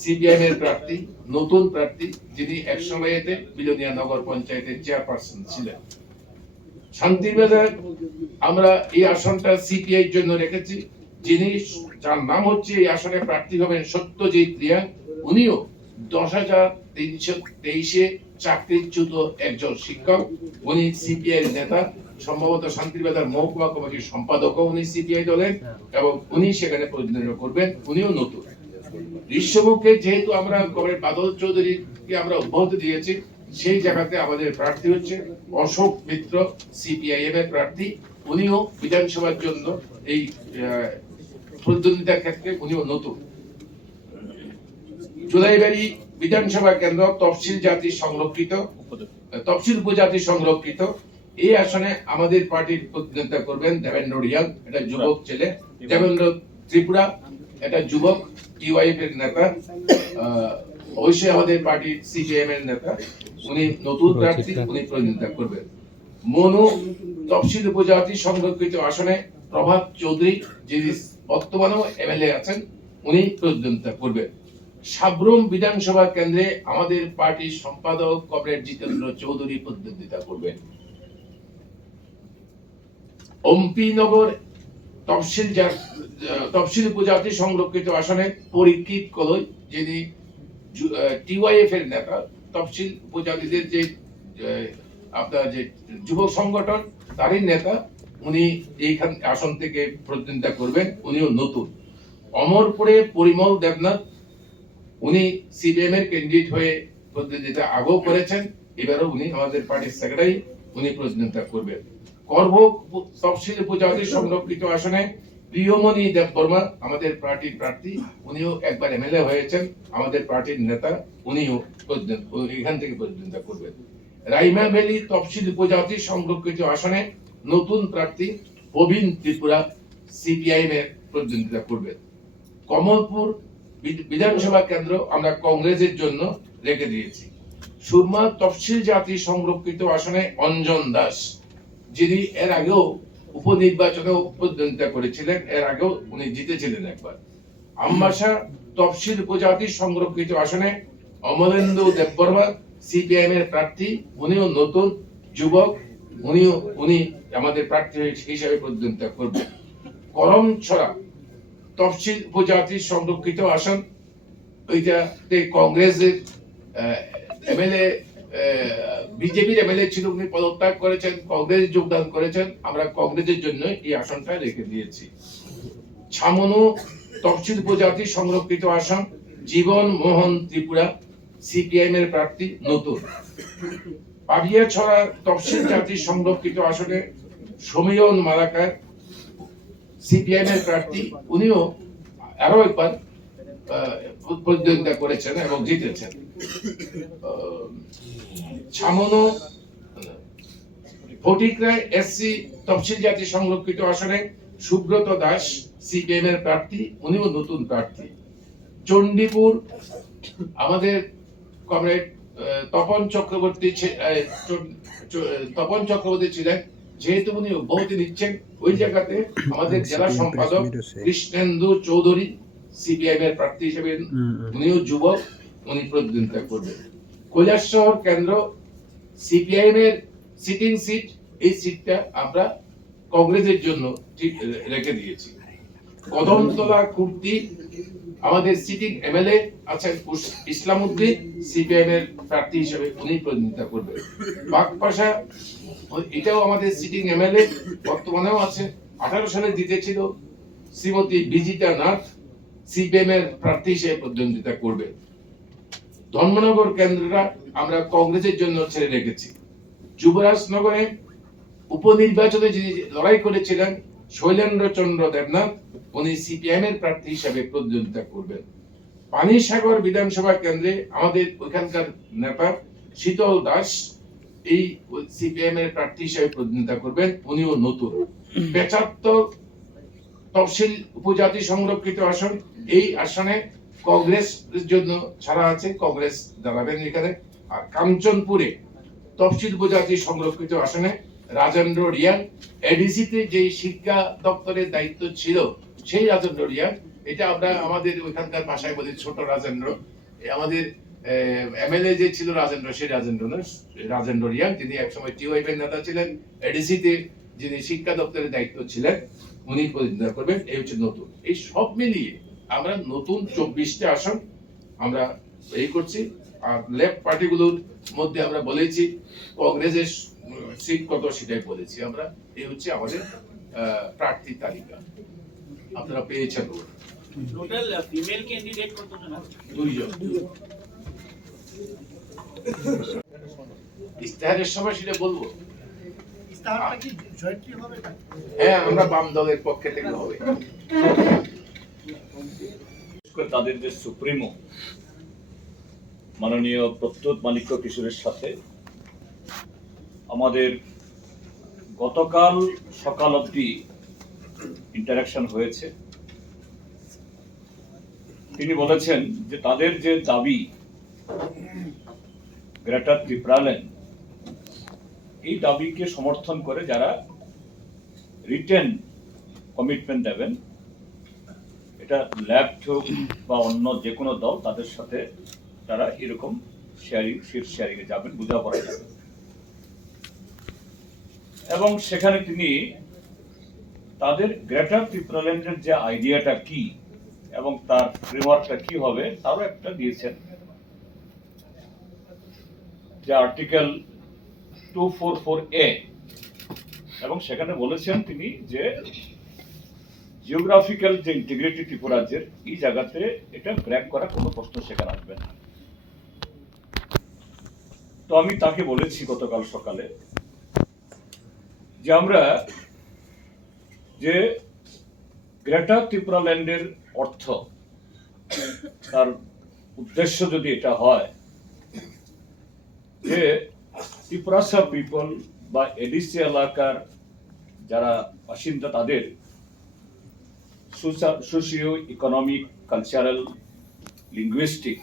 সিপিআইএম এর প্রার্থী, নতুন প্রার্থী, যিনি একসময়েতে বিলোনিয়া নগর পঞ্চায়েতের চেয়ারপারসন ছিলেন। শান্তিবাজার আমরা এই আসনটা সিপিআই জন্য রেখেছি, যিনি যার নাম হচ্ছে এই আসনে প্রার্থী হবেন সত্যজিৎ রিয়া। উনিও 10,323 চাকরিচ্যুত একজন শিক্ষক। উনি সিপিআই এর নেতা, সম্ভবত শান্তিবাজার মহকুমা কমিটির সম্পাদক উনি সিপিআই দলের, এবং উনি সেখানে প্রতিনিধিত্ব করবেন। উনিও নতুন। গ্রীষ্মমুখে যেহেতু আমরা কমরেড বাদল চৌধুরীকে আমরা অব্যাহত দিয়েছি, সেই জায়গাতে আমাদের প্রার্থী হচ্ছে অশোক মিত্র, সিপিআইএম এর প্রার্থী। উনিও বিধানসভার জন্য এই প্রতিদ্বন্দ্বিতার ক্ষেত্রে উনিও নতুন। জুলাইবাড়ি বিধানসভা কেন্দ্র তফসিল জাতি সংরক্ষিত, তফসিল উপজাতি সংরক্ষিত। এই আসনে আমাদের পার্টির প্রতিদ্বন্দ্বিতা করবেন দেবেন্দ্র রিয়াং, এটা যুবক ছেলে। দেবেন্দ্র ত্রিপুরা, এটা যুবক, টিওয়াইএফ এর নেতা, অবশ্যই আমাদের পার্টির সিপিএম এর নেতা। উনি নতুন প্রার্থী, উনি প্রতিদ্বন্দ্বিতা করবেন। মনু তফসিল উপজাতি সংরক্ষিত আসনে প্রভাত চৌধুরী, যিনি বর্তমানেও এমএলএ আছেন, উনি প্রতিদ্বন্দ্বিতা করবেন। সাব্রুম বিধানসভা কেন্দ্রে আমাদের পার্টির সম্পাদক কমরেড জিতেন্দ্র চৌধুরী প্রতিদ্বন্দ্বিতা করবেন। অম্পিনগর তফসিল উপজাতি সংরক্ষিত আসনে পরীক্ষিত কলই, যিনি টিওয়াইএফ এর নেতা, তফসিল উপজাতিদের যে আপনার যে যুব সংগঠন তারই নেতা, উনি এইখান আসন থেকে প্রতিদ্বন্দ্বিতা করবেন। উনিও নতুন। অমরপুরে পরিমল দেবনাথ, উনি সিপিএম এর ক্যান্ডিডেট হয়ে প্রতিদ্বন্দ্বিতা আগেও করেছেন, এবারও উনি আমাদের পার্টির সেক্রেটারি, উনি প্রতিদ্বন্দ্বিতা করবেন। করব তফসিল উপজাতি সংরক্ষিত আসনে প্রিয়মণি দেববর্মা, আমাদের পার্টির প্রার্থী, উনিও একবার এমএলএ হয়েছেন, আমাদের পার্টির নেতা, উনিও এখান থেকে প্রতিদ্বন্দ্বিতা করবেন। রাইমা ভ্যালি তফসিল উপজাতি সংরক্ষিত আসনে নতুন প্রার্থী প্রবীণ ত্রিপুরা, সিপিআইএম এর প্রতিদ্বন্দ্বিতা করবেন। কমলপুর বিধানসভা কেন্দ্র আমরা কংগ্রেসের জন্য রেখে দিয়েছি। সুরমা তফসিল জাতি সংরক্ষিত আসনে অঞ্জন দাস, যিনি এর আগেও উপনির্বাচনেও প্রতিদ্বন্দ্বিতা করেছিলেন, এর আগেও উনি জিতেছিলেন একবার। আমবাসা তফসিল উপজাতি সংরক্ষিত আসনে অমলেন্দু দেববর্মা, সিপিআইএম এর প্রার্থী, উনিও নতুন, যুবক, উনি আমাদের প্রার্থী হিসেবে প্রতিদ্বন্দ্বিতা করবেন। করমছড়া তফসিল উপজাতি সংরক্ষিত আসন, ওইটাতে কংগ্রেসের এমএলএ, বিজেপির এমএলএ ছিল, উনি পদত্যাগ করেছেন, কংগ্রেস যোগদান করেছেন। আমরা কংগ্রেসের জন্য এই আসনটা রেখে দিয়েছি। ছামনু তফসিল উপজাতি সংরক্ষিত আসন জীবন মোহন ত্রিপুরা, সিপিআইএম এর প্রার্থী, নতুন। পাবিয়াছড়া তফসিল জাতি সংরক্ষিত আসনে সমীরন মালাকার, সিপিআইএম এর প্রার্থী, উনিও আরো একবার প্রতিদ্বন্দ্বিতা করেছেন এবং জিতেছেন। ছামনো ফটিকরা এসসি তফসিল জাতি সংরক্ষিত আসনে সুব্রত দাস, সিপিএম এর প্রার্থী, উনিও নতুন প্রার্থী। চণ্ডীপুর আমাদের কমরেড তপন চক্রবর্তী ছিলেন, যেহেতু উনি অব্যাহতি নিচ্ছেন, ওই জায়গাতে আমাদের জেলা সম্পাদক কৃষ্ণেন্দু চৌধুরী, সিপিআইএম এর প্রার্থী হিসেবে, উনিও যুবক, উনি প্রতিদ্বন্দ্বিতা করবেন। কৈলাসহর কেন্দ্র সিপিআইএম এর সিটিং সিট, এই সিটটা আমরা কংগ্রেসের জন্য ঠিক রেখে দিয়েছি। কদমতলা কুর্তি আমাদের সিটিং এমএলএ আছেন ইসলাম উদ্দিন, সিপিআইএম এর প্রার্থী হিসেবে উনি প্রতিদ্বন্দ্বিতা করবেন। বাগপাশা, এটাও আমাদের সিটিং এমএলএ, বর্তমানেও আছে, 18 সালে জিতেছিল, শ্রীমতী বিজিতা নাথ, সিপিএম এর প্রার্থী হিসেবে প্রতিদ্বন্দ্বিতা করবে। ধর্মনগর কেন্দ্রটা আমরা কংগ্রেসের জন্য ছেড়ে রেখেছি। যুবরাজনগরে উপনির্বাচনে যিনি লড়াই করেছিলেন শৈলেন্দ্র চন্দ্র দেবনাথ, উনি সিপিআইএম এর প্রার্থী হিসেবে প্রতিদ্বন্দ্বিতা করবেন। পানিসাগর বিধানসভা কেন্দ্রে আমাদের ওইখানকার নেতা শীতল দাস, এই সিপিআইএম এর প্রার্থী হিসেবে প্রতিদ্বন্দ্বিতা করবেন, উনিও নতুন। 75 তফসিল উপজাতি সংরক্ষিত আসন, এই আসনে কংগ্রেস জন্য ছাড়া আছে, কংগ্রেস দাঁড়াবেন এখানে। আর কাঞ্চনপুরে তফসিল উপজাতি সংরক্ষিত আসনে রাজেন্দ্র রিয়াং, এডিসিতে যে শিক্ষা দপ্তরের দায়িত্ব ছিল সেই রাজেন্দ্র রিয়াং, এটা আমরা আমাদের ওইখানকার ভাষায় বলি ছোট রাজেন্দ্র। আমাদের এমএলএ যে ছিল রাজেন্দ্র, সেই রাজেন্দ্র না, রাজেন্দ্র রিয়াং, যিনি একসময় টিওআইপি এর নেতা ছিলেন, এডিসিতে যিনি শিক্ষা দপ্তরের দায়িত্ব ছিলেন, উনি প্রতিনিধিত্ব করবেন। এই হচ্ছে নতুন। এই সব মিলিয়ে আমরা নতুন 24টা আসন আমরা এই করছি। আর লেফট পার্টিগুলোর মধ্যে আমরা বলেছি কংগ্রেসের সিট কত সেটাই বলেছি আমরা। এই হচ্ছে আমাদের প্রার্থী তালিকা, আপনারা পেয়েছেন। টোটাল ফিমেল ক্যান্ডিডেট কতজন আছে? 2 জন। ইস্তাহারের সময় সেটা বলবো। ইস্তাহারটা কি জয়েন্টলি হবে? হ্যাঁ, আমরা বাম দলের পক্ষে থেকে হবে। তাদের যে সুপ্রিমো মাননীয় প্রত্যুত মানিক্য কিশোরের সাথে আমাদের গতকাল সকাল অবধি ইন্টারাকশন হয়েছে। তিনি বলেছেন যে তাদের যে দাবি গ্রেটার ত্রিপুরাল্যান্ড, এই দাবিকে সমর্থন করে যারা রিটেন কমিটমেন্ট দেবেন, এটা লেফট হোক বা অন্য যে কোনো দল, তাদের সাথে তারা এরকম সিট শেয়ারিং এ যাবেন, বোঝাপড়া যাবেন। এবং সেখানে তিনি তাদের গ্রেটার ত্রিপুরাল্যান্ডের যে আইডিয়াটা কি এবং তার ফ্রেমওয়ার্কটা কি হবে তারও একটা দিয়েছেন, যে আর্টিকেল 244A, এবং সেখানে বলেছেন তিনি যে জিওগ্রাফিক্যাল যে ইন্টিগ্রিটি ত্রিপুরা রাজ্যের, এই জায়গাতে এটা ব্রেক করা কোনো প্রশ্ন সেখানে আসবে না। তো আমি তাকে বলেছি গতকাল সকালে যে আমরা যে গ্রেটার ত্রিপুরাল্যান্ডের অর্থ, তার উদ্দেশ্য যদি এটা হয় যে ত্রিপুরাসা পিপল বা এডিসি এলাকার যারা বাসিন্দা, তাদের সোশিও ইকোনমিক, কালচারাল, লিঙ্গুইস্টিক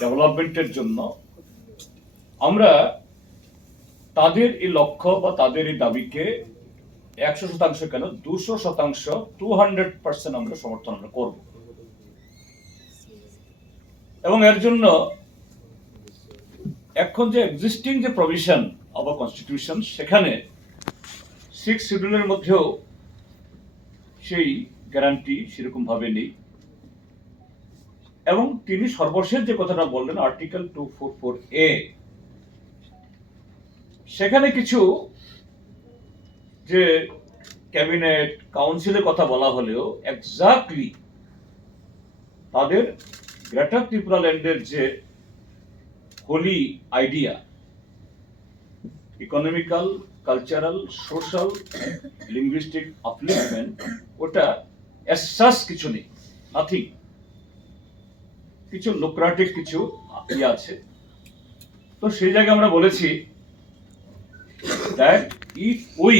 ডেভেলপমেন্টের জন্য আমরা তাদের এই লক্ষ্য বা তাদের এই দাবিকে 100% কেন 200%, 200% আমরা সমর্থন করব। এবং এর জন্য এখন যে এক্সিস্টিং যে প্রভিশন অব কনস্টিটিউশন, সেখানে 6 শিডিউলের মধ্যেও সেই গ্যারান্টি সেরকম ভাবে নেই। এবং তিনি সর্বশেষ যে কথাটা বললেন আর্টিকেল 244A, সেখানে কিছু যে ক্যাবিনেট কাউন্সিলের কথা বলা হলেও এক্স্যাক্টলি তাদের গ্রেটার ত্রিপুরাল্যান্ডের যে holy idea, economical, cultural, social, linguistic upliftment, ওটা এসাস কিছু নেই, নাথিং। কিছু লুক্রাটিভ কিছু ইয়ে আছে। তো সেই জায়গায় আমরা বলেছি that if we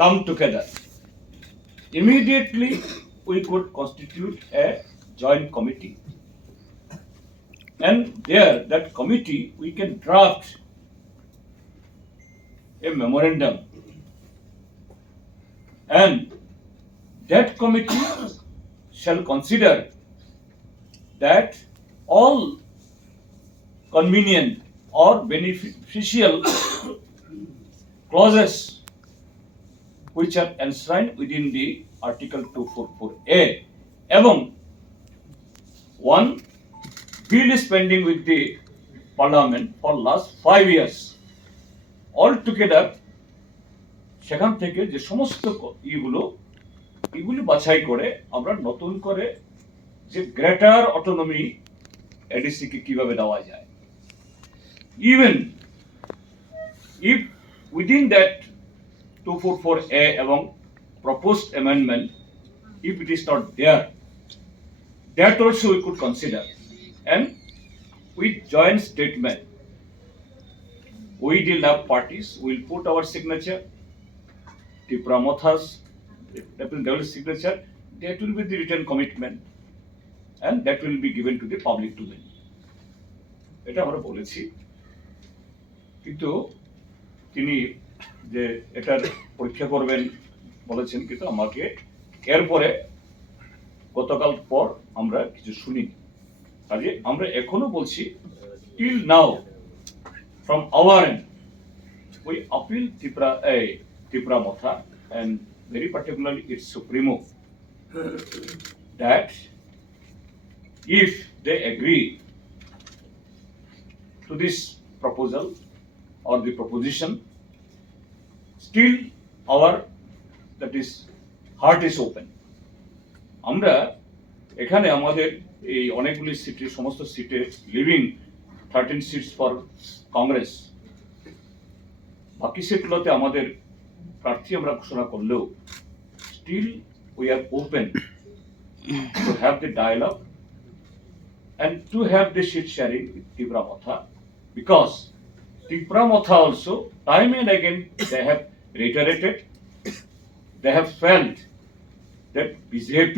come together, immediately we could constitute a joint committee, and there that committee we can draft a memorandum, and that committee shall consider that all convenient or beneficial clauses which are enshrined within the Article 244A, এবং one bill is pending with the Parliament for last 5 years. All together, সেখান থেকে যে সমস্ত এগুলো বাছাই করে আমরা নতুন করে যে গ্রেটার অটোনমি এডিসি কে কিভাবে দেওয়া যায়, even if within that 244A এবং proposed amendment, if it is not there, that also we could consider, and with joint statement, we the lab parties will put our signature, Tipra Motha's representative signature, that will be the written commitment, and that will be given to the public domain. এটা আমরা বলেছি, কিন্তু তিনি যে এটার পরীক্ষা করবেন বলেছেন, কিন্তু আমাকে এরপরে গতকাল পর আমরা কিছু শুনি। কাজে আমরা এখনো বলছি, till now from our end we appeal Tipra Motha and very particularly its supremo that if they agree to this proposal or the proposition, still our that is heart is open. আমরা এখানে আমাদের এই অনেকগুলি সিটে, সমস্ত সিটে living 13 seats for Congress, বাকি সিটগুলোতে আমাদের প্রার্থী আমরা ঘোষণা করলেও still we are open to have the dialogue and to have the seat sharing with Tipra Motha, because Tipra Motha also time and again they have reiterated, they have felt that BJP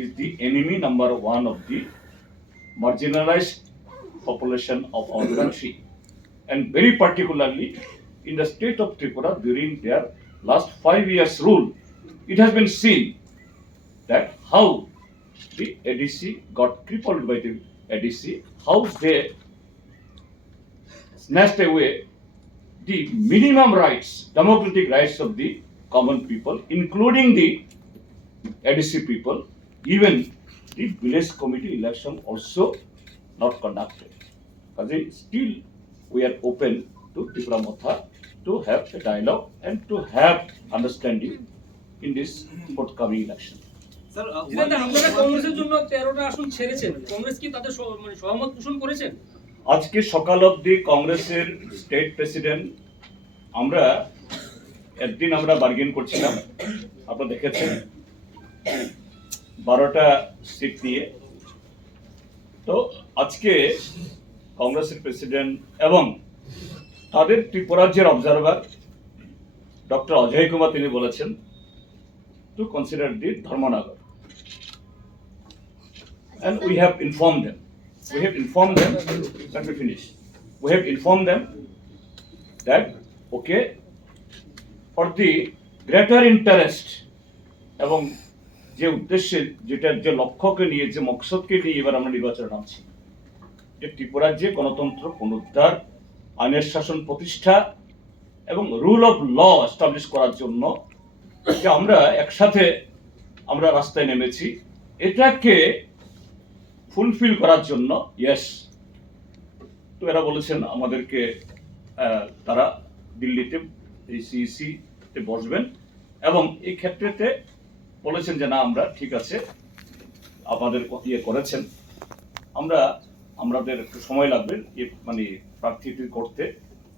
is the enemy number one of the marginalized population of our country, and very particularly in the state of Tripura during their last 5 years rule, it has been seen that how the ADC got crippled by the ADC, how they snatched away the minimum rights, democratic rights of the common people, including the ADC people. Even the village committee election also not conducted. But still we are open to Tipra Motha to have a dialogue and to have understanding in this forthcoming election. Sir আপনারা কংগ্রেসের জন্য 13টা আসন ছেড়েছেন, কংগ্রেস কি তাদের সহমত পোষণ করেছেন? আজকে সকাল অবধি কংগ্রেসের স্টেট প্রেসিডেন্ট, আমরা একদিন আমরা বার্গেন করছিলাম, আপনারা দেখেছেন 12টা সিট নিয়ে। তো আজকে কংগ্রেসের প্রেসিডেন্ট এবং তাদের ত্রিপুরাজ্যের অবজারভার ডক্টর অজয় কুমার তিনি বলেছেন two consider the Dharmanagar, and we have informed them. Let me finish. We have informed them that okay, for the greater interest এবং যে উদ্দেশ্যে, যেটার যে লক্ষ্যকে নিয়ে, যে মকসদকে নিয়ে এবার আমরা নির্বাচনে নামছি, যে ত্রিপুরার যে গণতন্ত্র পুনরুদ্ধার, আইনের শাসন প্রতিষ্ঠা এবং রুল অফ ল এস্টাবলিশ করার জন্য যে আমরা একসাথে আমরা রাস্তায় নেমেছি, এটাকে ফুলফিল করার জন্য ইয়েস। তো এরা বলেছেন আমাদেরকে তারা দিল্লিতে সিইসি তে বসবেন এবং এই ক্ষেত্রেতে বলেছেন যে না, আমরা ঠিক আছে, আমাদের ইয়ে করেছেন, আমাদের একটু সময় লাগবে মানে প্রার্থী করতে,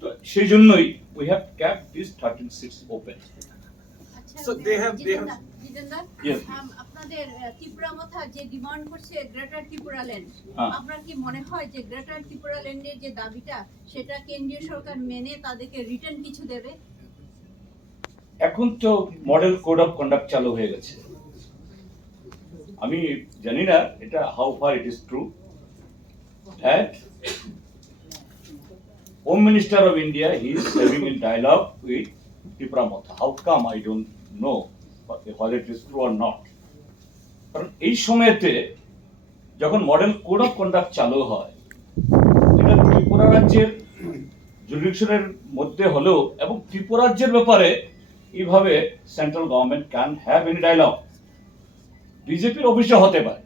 তো সেই জন্যই we have kept this 13 seats open. So they have Yes. আপনাদের ত্রিপুরা মথা যে ডিমান্ড করছে গ্রেটার ত্রিপুরা ল্যান্ড, আপনার কি মনে হয় যে গ্রেটার ত্রিপুরা ল্যান্ডের যে দাবিটা সেটা কেন্দ্রীয় সরকার মেনে তাদেরকে রিটার্ন কিছু দেবে? এখন তো মডেল কোড অফ কন্ডাক্ট চালু হয়ে গেছে, আমি জানি না এটা how far it is true that home minister of India he is having in dialogue with Tipra Motha. How come? I don't know whether it is true or not. কারণ এই সময়তে যখন মডেল কোড অফ কন্ডাক্ট চালু হয়, এটা ত্রিপুরা রাজ্যের জুরিডিকশনের মধ্যে হলেও এবং ত্রিপুরা রাজ্যের ব্যাপারে এইভাবে central government can have any dialogue. বিজেপির অফিসে হতে পারে,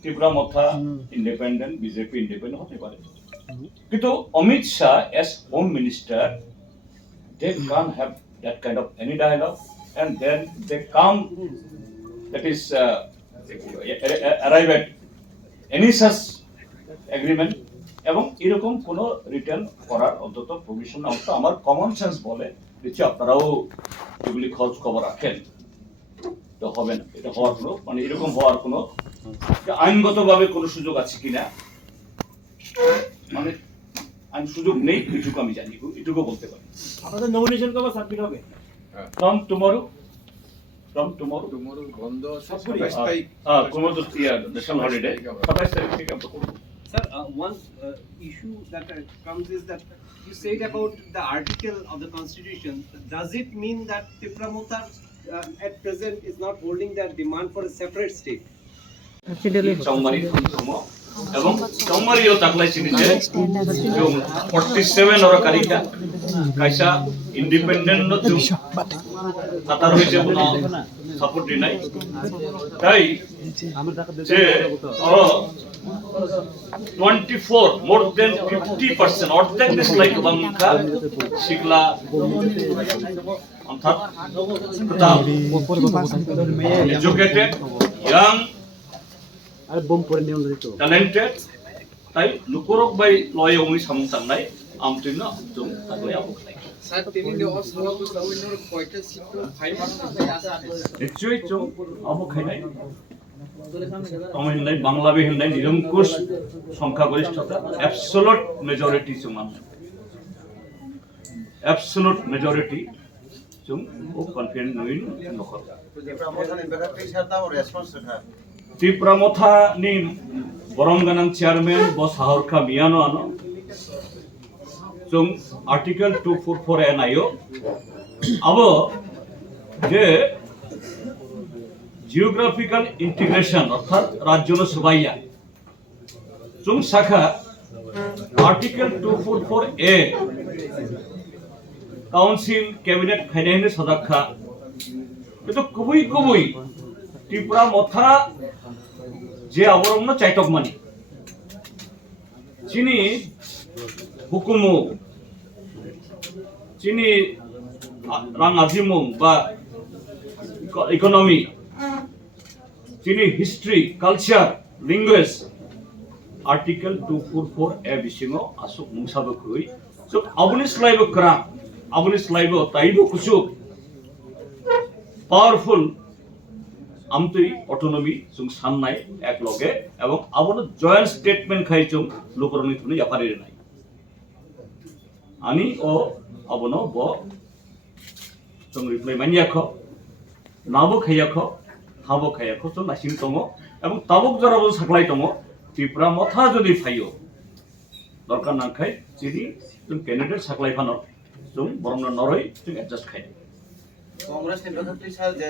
ত্রিপুরা মথা ইন্ডিপেন্ডেন্ট, বিজেপি ইন্ডিপেন্ডেন্ট হতে পারে, কিন্তু Amit Shah S home minister, they can't have that kind of any dialogue, and then they come, that is arrive at any such agreement, এবং এরকম কোন রিটার্ন করার অন্তত প্রভিশন অন্তত আমার কমন সেন্স বলে দিচ্ছে, আপনারাও এগুলি খোঁজ খবর রাখেন, তো হবে না। এটা হওয়ার কোনো মানে এরকম হওয়ার কোনো আইনগতভাবে কোনো সুযোগ আছে কিনা, মানে আমি সুযোগ নেই, এটুকু আমি জানি, এটুকু বলতে পারি। আপনাদের নমিনেশন কবে সাবমিট হবে? From tomorrow বন্ধ ন্যাশনাল হলিডে 27 তারিখ থেকে আমরা করব। Sir, one issue that comes is that you said about the article of the constitution. Does it mean that Tipra Motha at present is not holding that demand for a separate state. 정말이 궁금해. এবং 정말이요 taklaysin je yung 47 ora karika kaisa independent no tu katar hoise bono support dinai tai je 24 more than 50% অর্ধেক dislike bangka sigla অর্থাৎ educated young talented tai lukurok bai loyo umi samung tangnai amtino jung taklai abu sir তিনি অসভাপতি সমিতির কয়টা seat 5 actually jung abu khainai আমি হিন্দাই বাংলা বে হিন্দাই নিরঙ্কুশ সংখ্যাগরিষ্ঠতা absolute majority সমান অ্যাবসোলুট মেজরিটি জং ও কনফিডেন্ট নইন নখর Tipra Motha ni borong ganang chairman bos Haurka Miano ano jung article 244 NIO abo je geographical integration অর্থাৎ রাজ্য সুবাইয়া জung শাখা article 244 A council cabinet খাইনাইনে সদক্ষা কিন্তু কুবুই Tipra Motha যে আবরণ চাইটক মানি চিনি হুকুমু চিনি রাং আজিমুং বা ইকোনমি চিনি হিস্ট্রি কালচার ল্যাঙ্গুয়েজ আর্টিকেল 244 এ বিসিঙো আসুক মুংসাবো খুই সো আবুনি স্লাইবো করা আবুনি স্লাইবো তাইবো কুসুক পাওয়ারফুল আমতই অটোনমি জং সাননাই এক লগে এবং আবনো জয়েন্ট স্টেটমেন্ট খাইচুং লোকরনি তুনি ইয়াপারে নাই আনি ও আবনো ব জং রিপ্লাই মানিয়াখ নাবো খাইয়াখ হাবো খাইয়াখ জং নাসিং দङ এবং তাবক জরাবো সাকলাই দङ Tipra Motha যদি ফাইও দরকার না খাই চিনি জং ক্যান্ডিডেট সাকলাই ফানো জং বরং নরই জং অ্যাডজাস্ট খাই কংগ্রেস নেতা স্যার যে